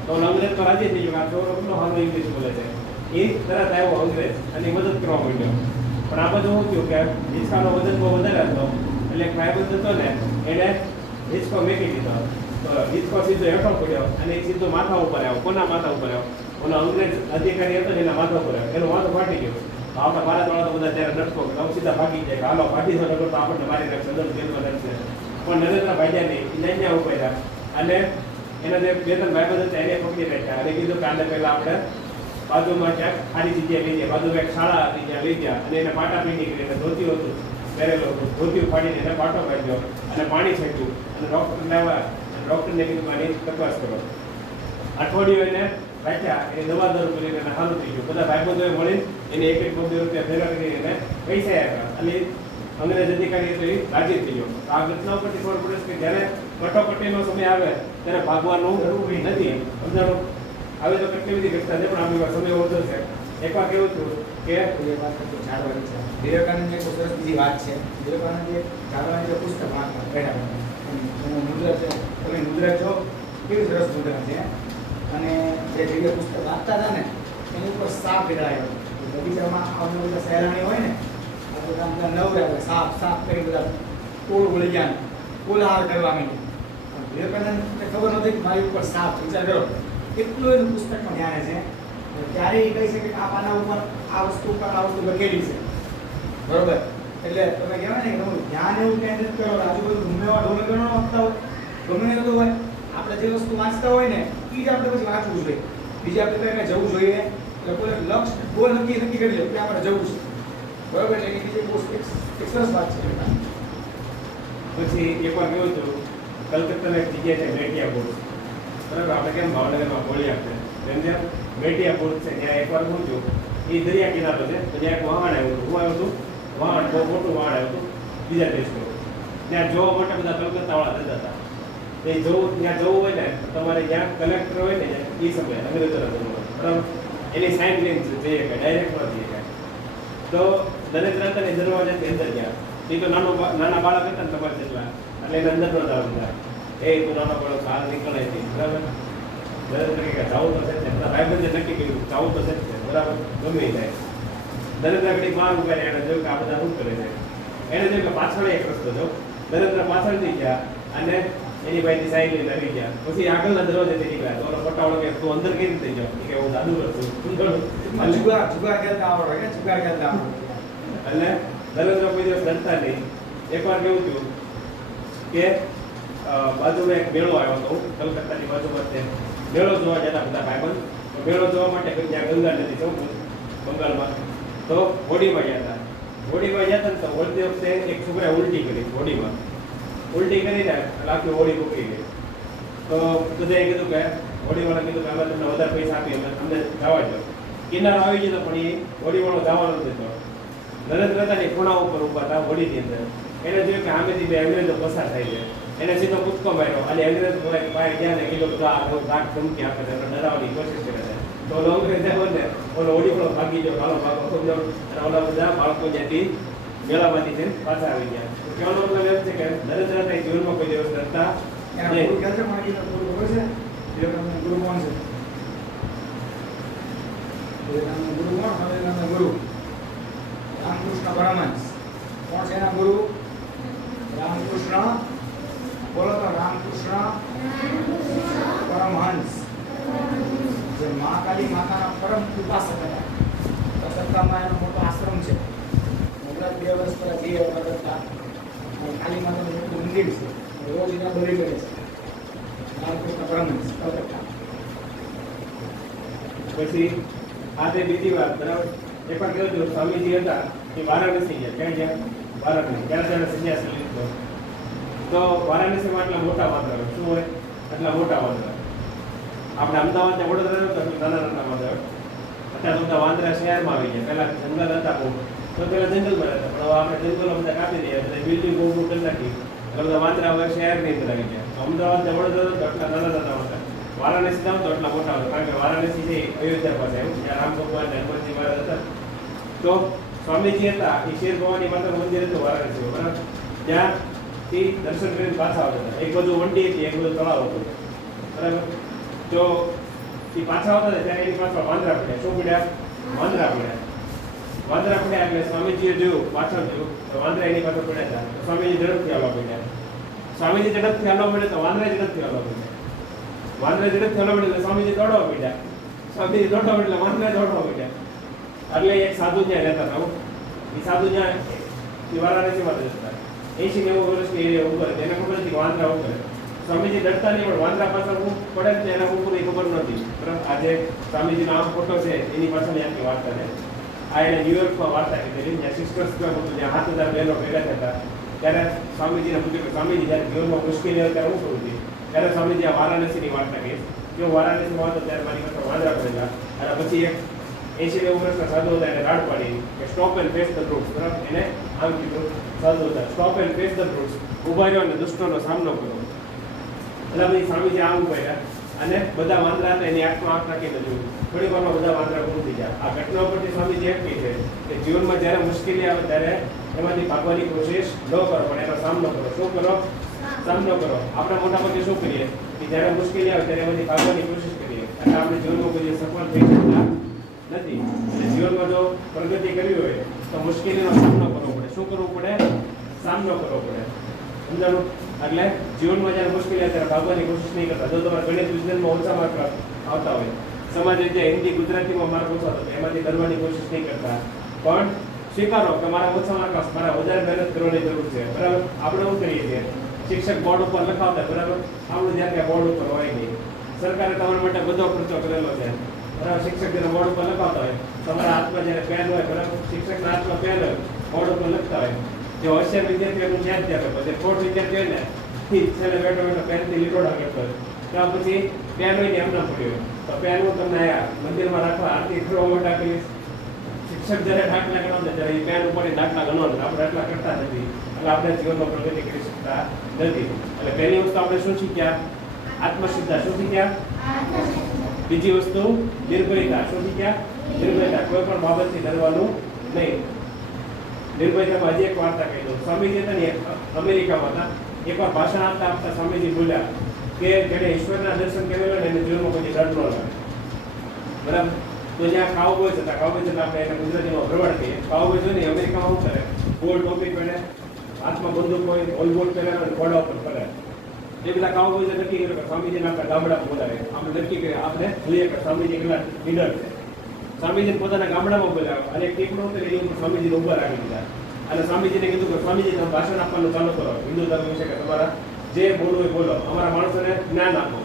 તો અંગ્રેજ તો રાજી થઈ ગયો. આ છોકરો કેટલો સારો ઇંગ્લિશ બોલે છે. એ તરત આવ્યો અંગ્રેજ અને મદદ કરવા માંડ્યો. પણ આ બધું શું થયું કે હિંચકાનો વજન બહુ વધારે હતો એટલે એક ભાઈબંધ હતો ને એને હિંચકો મેકી દીધો. તો હિંચકો સીધો હેઠો પડ્યો અને એક સીધો માથા ઉપર આવ્યો. કોના માથા ઉપર આવ્યો? ઓલો અંગ્રેજ અધિકારી હતો ને એના માથા ઉપર આવ્યો. એનો માથો ફાટી ગયો. આપણા ભારતવાળા તો બધા ત્યારે ડરતો સીધા ભાગી જાય કે હાલો ફાટી જતો તો આપણને મારી નાખશે, જેલમાં નાખશે. પણ નરેન્દ્ર ભાઈજા નહીં, એ ઉભા રહ્યા અને એના જે 2-3 ભાઈબંધ હતા એને પકડી રાખ્યા અને કીધું કે આને પહેલા આપણે બાજુમાં ક્યાંક સારી જગ્યાએ લઈ જાય. બાજુમાં એક શાળા હતી ત્યાં લઈ ગયા અને એને પાટા પીંડી કરી, એને ધોતી હતું પહેરેલો હતું, ધોતી ફાડીને એને પાટો કાઢ્યો અને પાણી છેક્યું અને ડૉક્ટરને આવ્યા. ડૉક્ટરને કીધું આની તપાસ કરો. અઠવાડિયું એને રાખ્યા, એને દવા દારૂ કરીને એને સારું થઈ ગયું. બધા ભાઈબંધોએ મળી એને 1-2 રૂપિયા ભેગા કરીને એને પૈસા આપ્યા અને અંગ્રેજ અધિકારી તો એ રાજી થઈ ગયો. આ ઘટના ઉપરથી ખબર પડે છે કે જ્યારે કટોકટીનો સમય આવે ત્યારે ભાગવાનું નથી. સમજાણું? હવે તો કેટલી બધી ઘટના છે પણ આપણી સમય ઓછો છે. એકવાર કેવું થયું કે વિવેકાનંદ એક સરસ બીજી વાત છે. વિવેકાનંદ જાણવાની જે પુસ્તક વાંચવા બેઠા મુદ્રા છે, તમે મુદ્રા છો કેવી સરસ મુદ્રા છે. અને જે જગ્યાએ પુસ્તક વાંચતા હતા ને એની ઉપર સાપ બેઠાયો. બગીચામાં આવતા બધા સહેલાણી હોય ને આ બધા અંદર નવરા સાપ સાપ કરી બધા કોળ વળી ગયા, કોલાહલ કરવા માંડ્યા. વિવેકાનંદને ખબર નહોતી કે મારી ઉપર સાપ. વિચાર કરો કેટલું એનું પુસ્તકમાં ધ્યાન છે. ત્યારે એ કહી શકે કે આ પાના ઉપર આ વસ્તુ લખેલી છે, બરોબર. એટલે તમે કહેવાય ને કે તમારું ધ્યાન એવું કેન્દ્રિત કરો. આજુબાજુ ગમેવા ઢોલગણો વાંચતા હોય, ગમે એવું હોય, આપણે જે વસ્તુ વાંચતા હોય ને એ જ આપણે પછી વાંચવું જોઈએ. બીજે આપણે કંઈ જવું જોઈએ એટલે કોઈ લક્ષ્ય ગોલ નક્કી કરી લે કે આપણે જવું છે, બરોબર. એટલે એ બીજી બહુ એક સરસ વાત છે. પછી એકવાર કેવું હતું, કલકત્તામાં એક જગ્યા છે મેટિયા બોર્ડ, બરાબર. આપણે કેમ ભાવનગરમાં બોલ્યા છે તેમ ત્યાં મેટિયા બોર્ડ છે. ત્યાં એકવાર શું થયું, એ દરિયા કિનારો છે તો ત્યાં એક વહાણ આવ્યું હતું. હું આવ્યું હતું વહાણ, બહુ મોટું વહાણ આવ્યું હતું બીજા દેશનું. ત્યાં જોવા માટે બધા કલકત્તાવાળા જતા હતા. એ ત્યાં જવું હોય ને તમારે જ્યાં કલેક્ટર હોય ને એ સમયે અંગ્રેજોના જમવાનું, બરાબર. એની સાઇન લેન જઈએ કે ડાયરેક્ટ નથી જાય. તો દરેક રાતને દરવાજાથી અંદર ગયા. એ તો નાના બાળક હતા ને તમારે જેટલા, એટલે એને અંદર નતા આવતા. એ તું નાનો બાળક બહાર નીકળે છે, બરાબર. દરેક તરીકે જવું તો છે જ ને. બધા ભાઈબંધે નક્કી કર્યું જવું તો છે જ ને, બરાબર. ગમે જાય દરેક ઘડી બહાર ઉભા એને જોયું કે આ બધા શું કરે છે. એને જોયું કે પાછળ એક રસ્તો જો દરેક પાછળથી ગયા અને એની ભાઈથી સાઈડ લઈને આવી ગયા. પછી આગળના દરવાજેથી નીકળ્યા. તો ઓલો પટાવાળો કે તું અંદર કેવી રીતે જાવ કે હું દાદુ હતું જુગાર ખેલતા આવડે, જુગાર ખેલતા આવડે. એટલે નરેન્દ્ર કોઈ દિવસ ડરતા નહીં. એકવાર કેવું થયું કે બાજુમાં એક મેળો આવ્યો હતો કલકત્તાની બાજુમાં છે મેળો જોવા જતા બધા ભાઈબંધ તો મેળો જોવા માટે ત્યાં ગંગા નદી છે બંગાળમાં તો હોડીમાં ગયા હતા હોડીમાં ગયા હતા ને તો હોડતી વખતે એક છોકરાએ ઉલટી કરી હોડીમાં ઉલટી કરીને આખી હોડી પકડી ગઈ તો બધાએ કીધું કે હોડીવાળા કીધું કે અમે તમને વધારે પૈસા આપીએ અમને જવા દો કિનારો આવી ગયો પણ એ હોડીવાળો જવાનો નથી નરેન્દ્ર દાદાની ખૂણા ઉપર ઉભા હતા હોડીની અંદર એને જોયું કે સામેથી બે અંગ્રેજો પસાર થાય છે એને સીધો કૂદકો માર્યો અને અંગ્રેજ બહાર ગયા ને કીધું કે ગાંઠ ધમકી આપે છે ડરાવવાની કોશિશ કરે છે તો ઓલો અંગ્રેજ આવ્યો ને ઓલો હોડીવાળો ભાગી ગયો હાલો ભાગો સમજો અને ઓલા બધા બાળકો જ્યાંથી મેળામાંથી જઈને પાછા આવી ગયા કહેવાનો મતલબ એમ છે કે નરેન્દ્ર દાદાએ જીવનમાં કોઈ દિવસ ડરતા નહીં. ગુરુ ક્યાં છે? મને કીધું ગુરુ ખબર છે? વિવેકાનંદ ગુરુ કોણ છે? વિવેકાનંદ ગુરુ કોણ? વિવેકાનંદ ગુરુ રામકૃષ્ણ પરમહંસ. કોણ છે એના ગુરુ? રામકૃષ્ણ. બોલો તો રામકૃષ્ણ પરમહંસ. જે મહાકાલી માતાના પરમ ઉપાસક હતા. કલકત્તામાં એનો મોટો આશ્રમ છે. હમણાં 2 વર્ષ પહેલા જઈ આવ્યા કલકત્તા. કાલી માતાનું મોટું મંદિર છે. રોજ એના બળી કરે છે. રામકૃષ્ણ પરમહંસ કલકત્તા. પછી આ તે બીજી વાત બરાબર એ પણ કહ્યું હતું સ્વામીજી હતા એ વારાણસી ગયા ક્યાં ગયા વારાણસી ત્યારે ત્યારે સંન્યાસ લીધો તો વારાણસીમાં આટલા મોટા વાંદરા શું હોય આટલા મોટા વાંદરા આપણે અમદાવાદ ને વડોદરા તો નાના નાના વાંદરા અત્યારે બધા વાંદરા શહેરમાં આવી ગયા પહેલા જંગલ હતા બહુ તો પેલા જંગલમાં હતા પણ હવે આપણે જંગલો બધા કાપી દઈએ એટલે બિલ્ડિંગ બહુ કરી નાખી એટલે બધા વાંદરા હવે શહેરની અંદર આવી ગયા અમદાવાદ ને વડોદરા તો આટલા નાના નાના હતા વારાણસી જાવ તો એટલા મોટા હતા કારણ કે વારાણસી છે અયોધ્યા પાસે આવ્યું જ્યાં રામ ભગવાન હનુમાનજી મહારાજ હતા તો સ્વામીજી હતા એ શેર ભવાની માતાનું મંદિર હતું વારાણસી બરાબર ત્યાંથી દર્શન કરીને પાછા આવતા હતા એક બધું વંડી હતી એક બધું તળાવ હતું બરાબર તો એ પાછા આવતા હતા ત્યારે એની પાછળ વાંદરા પડ્યા શું પડ્યા વાંદરા પડ્યા એટલે સ્વામીજીએ જોયું પાછળ જોયું તો વાંદરા એની પાછળ પડ્યા હતા તો સ્વામીજી ઝડપથી આવવા પડ્યા સ્વામીજી ઝડપથી આવવા પડે તો વાંદરા ઝડપથી આવવા પડ્યા વાંદરા ઝડપથી હલવા એટલે સ્વામીજી દોડવા પડ્યા સ્વામીજી દોડવા એટલે વાંદરા દોડવા પડ્યા એટલે એક સાધુ ત્યાં રહેતા હતા એ સાધુ ત્યાં વારાણસીમાં રહેતા 80-90 વર્ષની એરિયા ઉપર એને ખબર હતી કે વાંદરા ઉપર સ્વામીજી ડરતા નહીં પણ વાંદરા પાછળ હું પડે ને એના ઉપર એ ખબર નહોતી બરાબર આજે સ્વામીજીનો આમ ફોટો છે એની પાછળ આખી વાર્તા છે આ એને ન્યુયોર્કમાં વાર્તા કીધેલી જ્યાં સિસ્ટર્સ ક્લબ હતું જ્યાં 7000 બહેનો ભેગા થતા ત્યારે સ્વામીજીને પૂછ્યું કે સ્વામીજી જ્યારે જીવનમાં મુશ્કેલી હોય ત્યારે શું કરવું જોઈએ ત્યારે સ્વામીજી આ વારાણસીની વાર્તા કહી જો વારાણસીમાં હતો ત્યારે મારી પાસે વાંદરા પડેલા અને પછી એક 80-90 વર્ષના સાધુ હતા એને રાડ પાડી કે સ્ટોપ એન્ડ ફેસ ધ બ્રૂટ્સ બરાબર એને આમ કીધું સાધુ હતા સ્ટોપ એન્ડ ફેસ ધ બ્રૂટ્સ ઉભા રહ્યો અને દુષ્ટોનો સામનો કરો એટલે પછી સ્વામીજી આમ ઉભા રહ્યા અને બધા વાંદરા હતા એની આંખમાં આંખ નાખીને જોયું થોડી વારમાં બધા વાંદરા પૂરું થઈ ગયા આ ઘટના પરથી સ્વામીજી એમ કહે છે કે જીવનમાં જ્યારે મુશ્કેલી આવે ત્યારે એમાંથી ભાગવાની કોશિશ ન કરો પણ એનો સામનો કરો શું કરો સામનો કરો આપણે મોટા ભાગે શું કરીએ કે જ્યારે મુશ્કેલી આવે ત્યારે એમાંથી ભાગવાની કોશિશ કરીએ અને આપણે જીવનમાં કોઈ સફળ થઈ શકતા નથી એટલે જીવનમાં જો પ્રગતિ કરવી હોય તો મુશ્કેલીનો સામનો કરવો પડે શું કરવું પડે સામનો કરવો પડે સમજાણું એટલે જીવનમાં જ્યારે મુશ્કેલી આવે ત્યારે ભાગવાની કોશિશ નહીં કરતા જો તમારે ગણિત વિજ્ઞાનમાં ઓછા માર્ક આવતા હોય સમાજ રીતે હિન્દી ગુજરાતીમાં માર્ક ઓછા થતા એમાંથી કરવાની કોશિશ નહીં કરતા પણ સ્વીકારો કે મારા ઓછા માર્ક મારા વધારે મહેનત કરવાની જરૂર છે બરાબર આપણે શું કરીએ છીએ શિક્ષક બોર્ડ ઉપર લખાવતા બરાબર આપણું જ્યાં ત્યાં બોર્ડ ઉપર હોય નહીં સરકારે તમારા માટે બધો ખર્ચો કરેલો છે બરાબર શિક્ષક જ્યારે બોર્ડ ઉપર લખાવતા હોય તમારા હાથમાં જ્યારે પેન હોય બરાબર શિક્ષકના હાથમાં પેન હોય બોર્ડ ઉપર લખતા હોય જે હોશિયાર વિદ્યાર્થીઓનું ધ્યાન ત્યાં હોય જે ખોટ વિદ્યાર્થી હોય ને છેલ્લે બેઠો પેનથી લીટોડા કરતો હોય ત્યાં પછી પેન હોય ને એમના પડ્યો હોય તો પેન હું તમને મંદિરમાં રાખવા આરતી કરવા માટે આપીશ શિક્ષક જ્યારે દાખલા ગણો ત્યારે એ પેન ઉપર દાખલા ગણવાનું આપણે એટલા કરતા નથી એટલે આપણે જીવનમાં પ્રગતિ કરી શકતા નથી એટલે પહેલી વસ્તુ આપણે શું શીખ્યા આત્મશ્રદ્ધા શું શીખ્યા બીજી વસ્તુ નિર્ભયતા શું શીખ્યા નિર્ભયતા કોઈ પણ બાબતથી ડરવાનું નહીં નિર્ભયતામાં હજી એક વાર્તા કહી દઉં સ્વામીજી હતા ને અમેરિકામાં હતા એકવાર ભાષણ આપતા આપતા સ્વામીજી બોલ્યા કે જેને ઈશ્વરના દર્શન કરેલા ને એને જીવનમાં કોઈ ડર ન લાગે બરાબર તો જ્યાં કાઉબોયઝ હતા કાઉબોયઝ એટલે આપણે એને ગુજરાતીમાં ભરવાડ કહીએ કાઉબોયઝ હોય ને અમેરિકામાં શું કરે ગોળ ટોપી પહેરે હાથમાં બંદૂક હોય ઓલબોટ પહેરેલો અને ઘોડા ઉપર ફરે એ બધા કાઉબોયઝે નક્કી કર્યું કે સ્વામીજીને આપણે ગામડામાં બોલાવે આપણે નક્કી કરીએ આપણે જોઈએ કે સ્વામીજી કેટલા લીડર છે સ્વામીજીને પોતાના ગામડામાં બોલાવ્યા અને એક ટીપણું કરી એ ઉપર સ્વામીજીને ઉભા રાખી દીધા અને સ્વામીજીને કીધું કે સ્વામીજી તમે ભાષણ આપવાનું ચાલુ કરો હિન્દુ ધર્મ વિશે કે તમારા જે બોલવું એ બોલો, અમારા માણસોને જ્ઞાન આપો.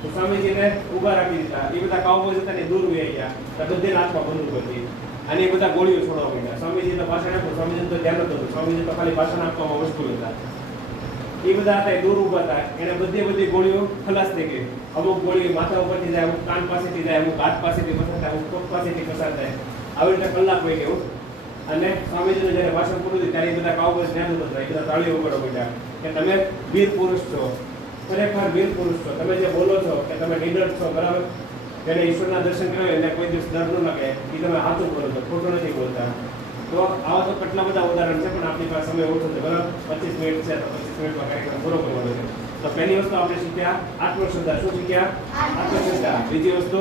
તો સ્વામીજીને ઊભા રાખી દીધા. એ બધા કાઉબોય હતા ને દૂર વહી ગયા. તો બધે હાથમાં બંદૂક હતી અને એ બધા ગોળીઓ છોડવા માંડ્યા. સ્વામીજી તો ભાષણ આપ્યું, સ્વામીજી તો ધ્યાન નતું. સ્વામીજી તો ખાલી ભાષણ આપવામાં મશગુલ હતા. એ બધા હતા એ દૂર ઊભા હતા. એને બધી ગોળીઓ ખલાસ થઈ ગઈ. અમુક ગોળી માથા ઉપરથી જાય, અમુક કાન પાસેથી જાય, અમુક હાથ પાસેથી પસાર થાય, અમુક પગ પાસેથી પસાર થાય. આવી રીતે કલાક વહી ગયો. અને સ્વામીજીનું જ્યારે ભાષણ પૂરું થયું ત્યારે એ બધા કાઉબોય ધ્યાન નતું. એ બધા તાળીઓ વગાડવા માંડ્યા કે તમે વીર પુરુષ છો, ખરેખર વીર પુરુષ છો. તમે જે બોલો છો કે તમે લીડર છો, બરાબર, જેને ઈશ્વરના દર્શન કર્યો એને કોઈ દિવસ ડર ન લાગે, એ તમે સાચું બોલો છો, ખોટું નથી બોલતા. તો આવા તો કેટલા બધા ઉદાહરણ છે, પણ આપણી પાસે સમય ઓછો છે, બરાબર. 25 મિનિટ છે, તો 25 મિનિટમાં કાર્યક્રમ પૂરો કરવાનો છે. તો પહેલી વસ્તુ આપણે શીખ્યા આત્મશ્રદ્ધા. શું શીખ્યા? આત્મશ્રદ્ધા. બીજી વસ્તુ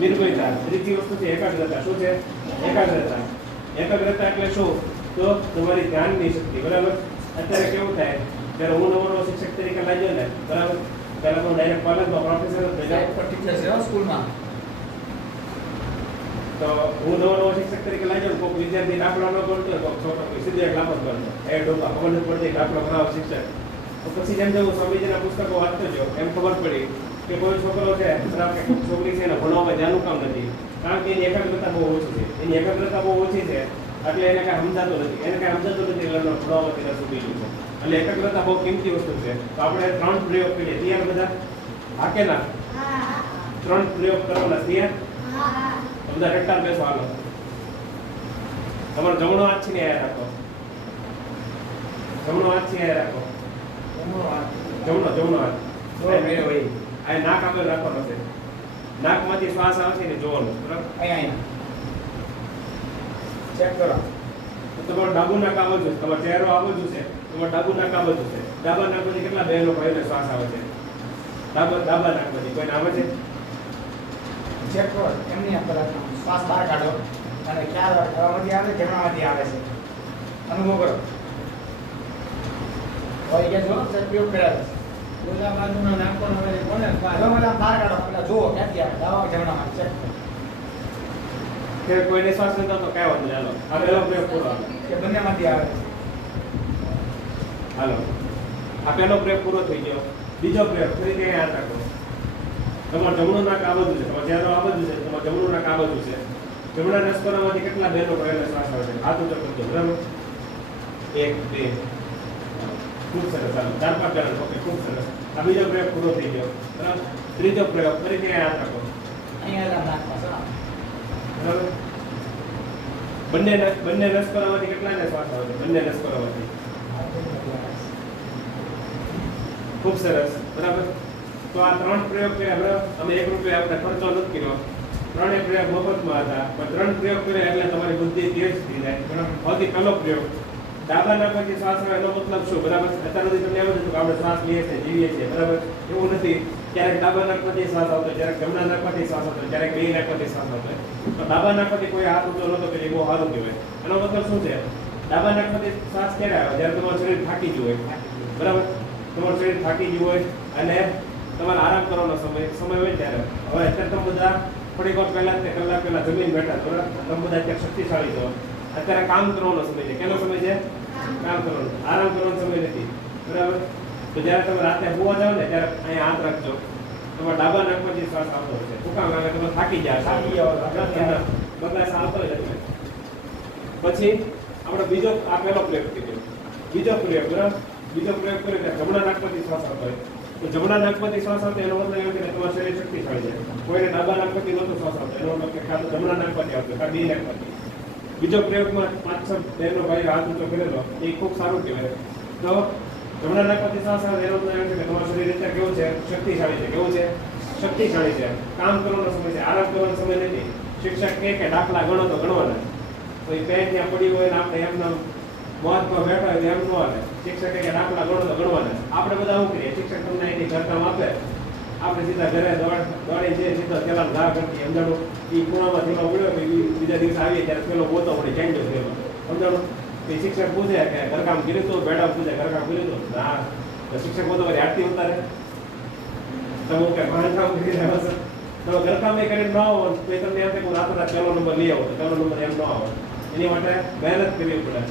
નિર્ભયતા. ત્રીજી વસ્તુ છે એકાગ્રતા. શું છે? એકાગ્રતા. એકાગ્રતા એટલે શું? તો તમારી ધ્યાનની શક્તિ, બરાબર. અત્યારે કેવું થાય, જ્યારે હું નવો શિક્ષક તરીકે લાગ્યો ને, બરાબર, ત્યારે હું ડાયરેક્ટ કોલેજમાં પ્રોફેસર જ થઈ જાય ટીચર છે સ્કૂલમાં. તો હું નવો શિક્ષક તરીકે લાગ્યો ને, કોઈ વિદ્યાર્થી દાખલો ન કરતો હોય, કોઈ છોકરો સીધો એક લાભ કરતો, એ ડોકા ખબર નથી પડતી દાખલો બનાવો શિક્ષક. તો પછી જેમ જેમ હું સ્વામીજીના પુસ્તકો વાંચતો ગયો એમ ખબર પડી કે કોઈ છોકરો છે, બરાબર, કે કોઈ છોકરી છે, એને ભણવામાં ધ્યાનનું કામ નથી, કારણ કે એની એકાગ્રતા બહુ ઓછી છે. એની એકાગ્રતા બહુ ઓછી છે એટલે એને કાંઈ સમજાતું નથી. એને કાંઈ સમજાતું નથી એટલે ભણવામાં રસ ઉભી ગયું છે. એટલે એકાગ્રતા બહુ કિંમતી વસ્તુ છે. તો આપણે 3 પ્રયોગ કરીએ. તૈયાર બધા? હા કે ના? 3 પ્રયોગ કરવાના. તૈયાર? બધા ટટ્ટાર બેસો. હાલો, તમારો જમણો હાથ છે ને આ રાખો. જમણો હાથ છે આ રાખો. જમણો હાથ આ નાક આગળ રાખવાનો છે. નાકમાંથી શ્વાસ આવે છે ને જોવાનું, બરાબર. અહીંયા ચેક કરો. તો તમારું ડાબું નાક આ બાજુ છે, તમારો ચહેરો આ બાજુ છે, તમારું ડાબું નાક આ બાજુ છે. ડાબા નાકમાંથી કેટલા બહેનો ભાઈને શ્વાસ આવે છે? ડાબા નાકમાંથી કોઈને આવે છે? ચેક કરો. એમની આપણે શ્વાસ બહાર કાઢો અને ખ્યાલ ડાબામાંથી આવે, જમણામાંથી આવે છે. અનુભવ કરો. હોય કે જો પ્રયોગ કર્યા છે. ઓલા બાજુનો નાખવાનો હોય કોને હાલો મને બહાર કાઢો. પેલા જુઓ ક્યાંથી આવે, ડાબા જમણામાં ચેક કરો. કે કોઈને શ્વાસ નથી આવતો, કાંઈ વાંધો નહીં. હાલો, આ પહેલો પ્રયોગ પૂરો. કે બંનેમાંથી આવે છે. હાલો, આ પહેલો પ્રયોગ પૂરો થઈ ગયો. બીજો પ્રયોગ ફરીથી યાદ રાખો. તમારું જમણું નાક આ બાજુ છે, તમારો ચહેરો આ બાજુ છે, તમારું જમણું નાક આ બાજુ છે. જમણા નસકોરામાંથી કેટલા બહેનો ભાઈને શ્વાસ આવે છે? હાથ ઊંચો કરજો, બરાબર. 1 2 ખૂબ સરસ. ચાલો 4 5 જણા. ઓકે, ખૂબ સરસ. આ બીજો પ્રયોગ પૂરો થઈ ગયો, બરાબર. ત્રીજો પ્રયોગ ફરીથી યાદ રાખો, અહીંયા નાખવા સર. બરાબર. બંને નસકોરામાંથી કેટલાને શ્વાસ આવે છે? બંને નસકોરામાંથી. ખૂબ સરસ, બરાબર. તો આ 3 પ્રયોગ કર્યા, બરાબર. અમે 1 રૂપિયા આપણે ખર્ચો નથી કર્યો. 3 પ્રયોગ મફતમાં હતા, પણ 3 પ્રયોગ કર્યા એટલે તમારી બુદ્ધિ તેજ થઈ જાય, બરાબર. સૌથી પહેલો પ્રયોગ, ડાબા નાકમાંથી શ્વાસ આવે એનો મતલબ શું? બરાબર. અત્યાર સુધી તમને એવું હતું કે આપણે શ્વાસ લઈએ છીએ, જીવીએ છીએ, બરાબર. એવું નથી. ક્યારેક ડાબા નાકમાંથી શ્વાસ આવતો, ક્યારેક જમણા નાકમાંથી શ્વાસ આવતો, ક્યારેક બે નાકમાંથી શ્વાસ આવતો. તો ડાબા નાકમાંથી કોઈ હાથ ઊંચો નતો કે એ બહુ સારું કહેવાય. એનો મતલબ શું છે? ડાબા નાકમાંથી શ્વાસ ક્યારે આવે? જ્યારે તમારું શરીર થાકી ગયું હોય, બરાબર. તમારું શરીર થાકી ગયું હોય અને તમારે આરામ કરવાનો સમય હોય ત્યારે. હવે અત્યારે તમે બધા થોડીક વાર પહેલા તે કલાક પહેલા જમીન બેઠા, બરાબર. તમે બધા અત્યારે શક્તિશાળી છો. અત્યારે કામ કરવાનો સમય છે. કેનો સમય છે? કામ કરવાનો. આરામ કરવાનો સમય નથી, બરાબર. તો જ્યારે તમે રાતે સુવા જાઓ ને ત્યારે અહીંયા હાથ રાખજો. તમારા ડાબા નાકમાંથી શ્વાસ આવતો હશે. શું કામ? કારણ કે તમે થાકી જાય, બધા આવતો જ એટલે. પછી આપણે બીજો આ પહેલો પ્રયોગ કર્યો. બીજો પ્રયોગ, બરાબર. બીજો પ્રયોગ કર્યો કે જમણા નાકમાંથી શ્વાસ આવતો હોય. તો જમણા નાકમાંથી શ્વાસ આવતો એનો મતલબ એમ કે તમારું શરીર શક્તિશાળી છે. કોઈને ડાબા નાકમાંથી નહોતો શ્વાસ આવતો એનો મતલબ કે કાં તો જમણા નાકમાંથી આવતો, કાં બે નાકમાંથી. બીજો પ્રયોગમાં 5-6 બહેનો ભાઈ હાથ ઊંચો કરેલો, એ ખૂબ સારું કહેવાય. તો જમણા નાકમાંથી શ્વાસ આવે એનો મતલબ એમ છે કે તમારું શરીર અત્યારે કેવું છે? શક્તિશાળી છે. કેવું છે? શક્તિશાળી છે. કામ કરવાનો સમય છે, આરામ કરવાનો સમય નથી. શિક્ષક કહે કે દાખલા ગણો તો ગણવાના. તો એ પેન ત્યાં પડી હોય ને આપણે એમના મોતમાં બેઠા હોય એમ ન હાલે. શિક્ષક કે દાખલા ગણો તો ગણવાના. આપણે બધા શું કરીએ? શિક્ષક તમને એની ઘરકામ આપે, આપણે સીધા ઘરે દોડી જઈએ, સીધા પેલા ઘા કરતી સમજાણું. એ ખૂણામાં થેલો ઉડ્યો, બીજા દિવસે આવીએ ત્યારે પેલો ગોતો પડે, ચાંડ્યો થેલો સમજાણું. એ શિક્ષક પૂછે કે ઘરકામ કર્યું હતું? મેડમ પૂછે ઘરકામ કર્યું હતું? ના. તો શિક્ષક બોતો કરી આરતી ઉતારે. તમે કે કામ કરી રહ્યા છો, તમે ઘરકામ એ કરીને ન આવો તો એ તમને એમ કે હું રાતોરાત પહેલો નંબર લઈ આવો, તો પહેલો નંબર એમ ન આવે. એની માટે મહેનત કરવી પડે.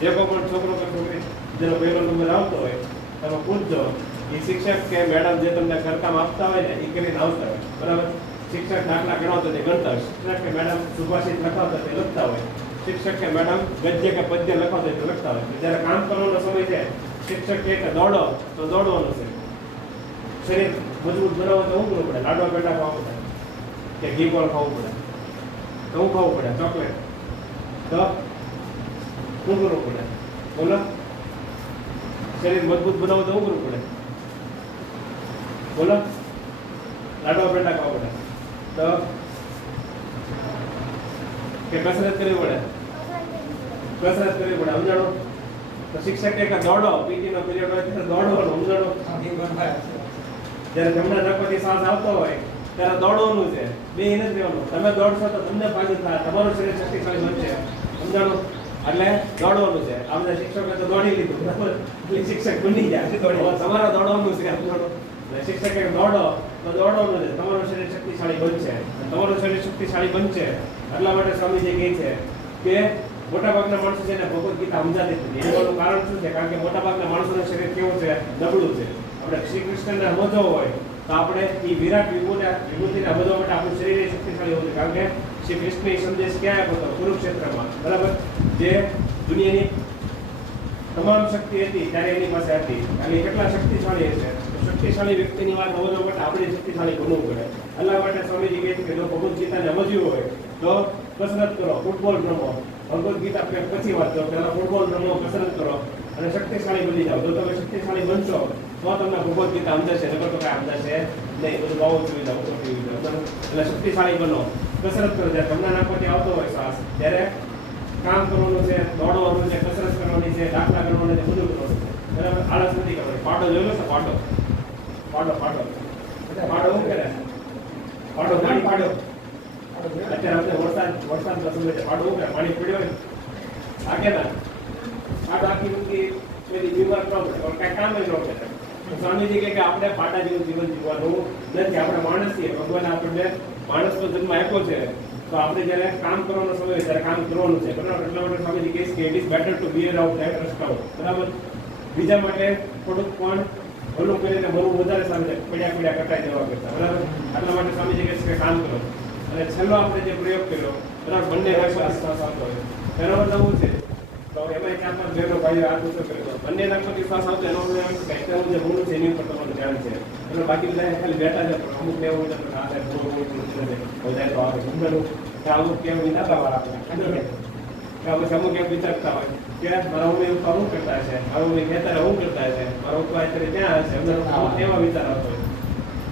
જે કોઈ પણ છોકરો કે છોકરી જેનો પહેલો નંબર આવતો હોય તમે પૂછજો એ શિક્ષક કે મેડમ જે તમને ઘરકામ આપતા હોય ને એ કરીને આવતા હોય, બરાબર. શિક્ષક દાખલા ગણાવતો તે ગણતા હોય, શિક્ષક કે મેડમ સુભાષિત લખાવતા તે લખતા હોય, શિક્ષક કે મેડમ ગદ્ય કે પદ્ય લખાવતા તે લખતા હોય. જ્યારે કામ કરવાનો સમય છે, શિક્ષક કહે કે દોડો તો દોડવાનું છે. શરીર મજબૂત બનાવવા તો શું કરવું પડે? લાડવા પેટા ખાવા પડે કે ઘી ગોળ ખાવું પડે, તો શું ખાવું પડે? ચોકલેટ. તો શું કરવું પડે? બોલો. શરીર મજબૂત બનાવવું તો શું કરવું પડે? બોલો. લાડવા પેટા ખાવા પડે, તો કે કસરત કરવી પડે? કસરત કરવી પડે, સમજાણો. તો શિક્ષક કે દોડો, પીટી નો પીરિયડ હોય ત્યારે દોડવાનું, સમજાણો. જ્યારે જમણા નખમાંથી શ્વાસ આવતો હોય ત્યારે દોડવાનું છે, બે નથી રહેવાનું. તમે દોડશો તો તમને ફાયદો થાય, તમારું શરીર શક્તિશાળી બનશે, સમજાણો. એટલે દોડવાનું છે. આ બધા શિક્ષકોએ તો દોડી લીધું, બરાબર. એટલે શિક્ષક બની ગયા. હવે તમારે દોડવાનું છે, સમજાણો. શિક્ષકે દોડો તો દોડવાનું છે, તમારું શરીર શક્તિશાળી બનશે. તમારું શરીર શક્તિશાળી બનશે એટલા માટે સ્વામીજી કહે છે કે મોટાભાગના માણસો છે ને ભગવદ ગીતા સમજાતી નથી. એનું કારણ શું છે? કારણ કે મોટાભાગના માણસોનું શરીર કેવું છે? નબળું છે. આપણે શ્રી કૃષ્ણને સમજવો હોય તો આપણે એ વિરાટ વિભૂતિને સમજવા માટે આપણું શરીર શક્તિશાળી હોવું જોઈએ. કારણ કે શ્રી કૃષ્ણ એ સંદેશ ક્યાં આપ્યો હતો? કુરુક્ષેત્રમાં, બરાબર. જે દુનિયાની તમામ શક્તિ હતી ત્યારે એની પાસે હતી. અને એ કેટલા શક્તિશાળી હશે? શક્તિશાળી વ્યક્તિની વાત સમજવા માટે આપણે શક્તિશાળી બનવું પડે. એટલા માટે સ્વામીજી કહે છે કે જો ભગવદ ગીતાને સમજવું હોય તો કસરત કરો, ફૂટબોલ રમો. ભગવદ ગીતા પછી વાત કરો, પહેલા ફૂટબોલ રમો, કસરત કરો અને શક્તિશાળી બની જાઓ. જો તમે શક્તિશાળી બનશો તો તમને ભગવદ ગીતા સમજાશે, નકર તો કાંઈ સમજાશે નહીં. બધું બહુ સુવિધા, એટલે શક્તિશાળી બનો, કસરત કરો. જ્યારે તમને નાખવાથી આવતો હોય શ્વાસ ત્યારે કામ કરવાનું છે, દોડવાનું છે, કસરત કરવાની છે, દાખલા કરવાના છે, બધું કરવાનું છે, બરાબર. આળસ નથી કરવાની. પાડો જોયો છે? પાડો પાડો પાડો પાડો શું કરે? પાડો પાણી પાડો. અત્યારે આપણે વરસાદનો સમય છે. પાડો શું કરે? પાણી પડ્યો હોય આગે ના પાડો આખી ઊંઘી પેલી બીમાર ન પડે, કાંઈ કામ જ ન કરે. સ્વામીજી કહે કે આપણે પાડા જેવું જીવન જીવવાનું નથી. આપણે માણસ છીએ. ભગવાને આપણને માણસનો જન્મ આપ્યો છે તો આપણે જ્યારે કામ કરવાનો સમય હોય ત્યારે કામ કરવાનું છે, બરાબર. એટલા માટે સ્વામીજી કહે કે it is better to bear out than rust out, બરાબર. બીજા માટે થોડુંક પણ ભલું કરીને મરવું વધારે સારું છે, પડ્યા કટાઈ દેવા કરતા, બરાબર. એટલા માટે સ્વામીજી કહે છે કે કામ કરો. અને છેલ્લો આપણે જે પ્રયોગ કર્યો, બરાબર, બંને નાકમાંથી શ્વાસ આવતો હોય એનો મતલબ શું છે? તો એમાં 4-5 બહેનો ભાઈઓ હાથ ઊંચો કર્યો. બંને નાકમાંથી શ્વાસ આવતો એનો મતલબ એમ કે એકદમ જે મૂળ છે એની ઉપર તમારું ધ્યાન છે. એટલે બાકી બધા ખાલી બેઠા છે, પણ અમુક એવું છે કે આ સાહેબ થોડું વધારે તો આવે સમજાયું કે અમુક કેવું વિનાતા વાળા આપણે કે અમુક એમ વિચારતા હોય કે મારા ઉમે એવું શું કરતા હશે, મારા ઉમે ખેતરે શું કરતા હશે, મારા ઉપર અત્યારે ત્યાં હશે, અમુક એવા વિચાર આવતો હોય.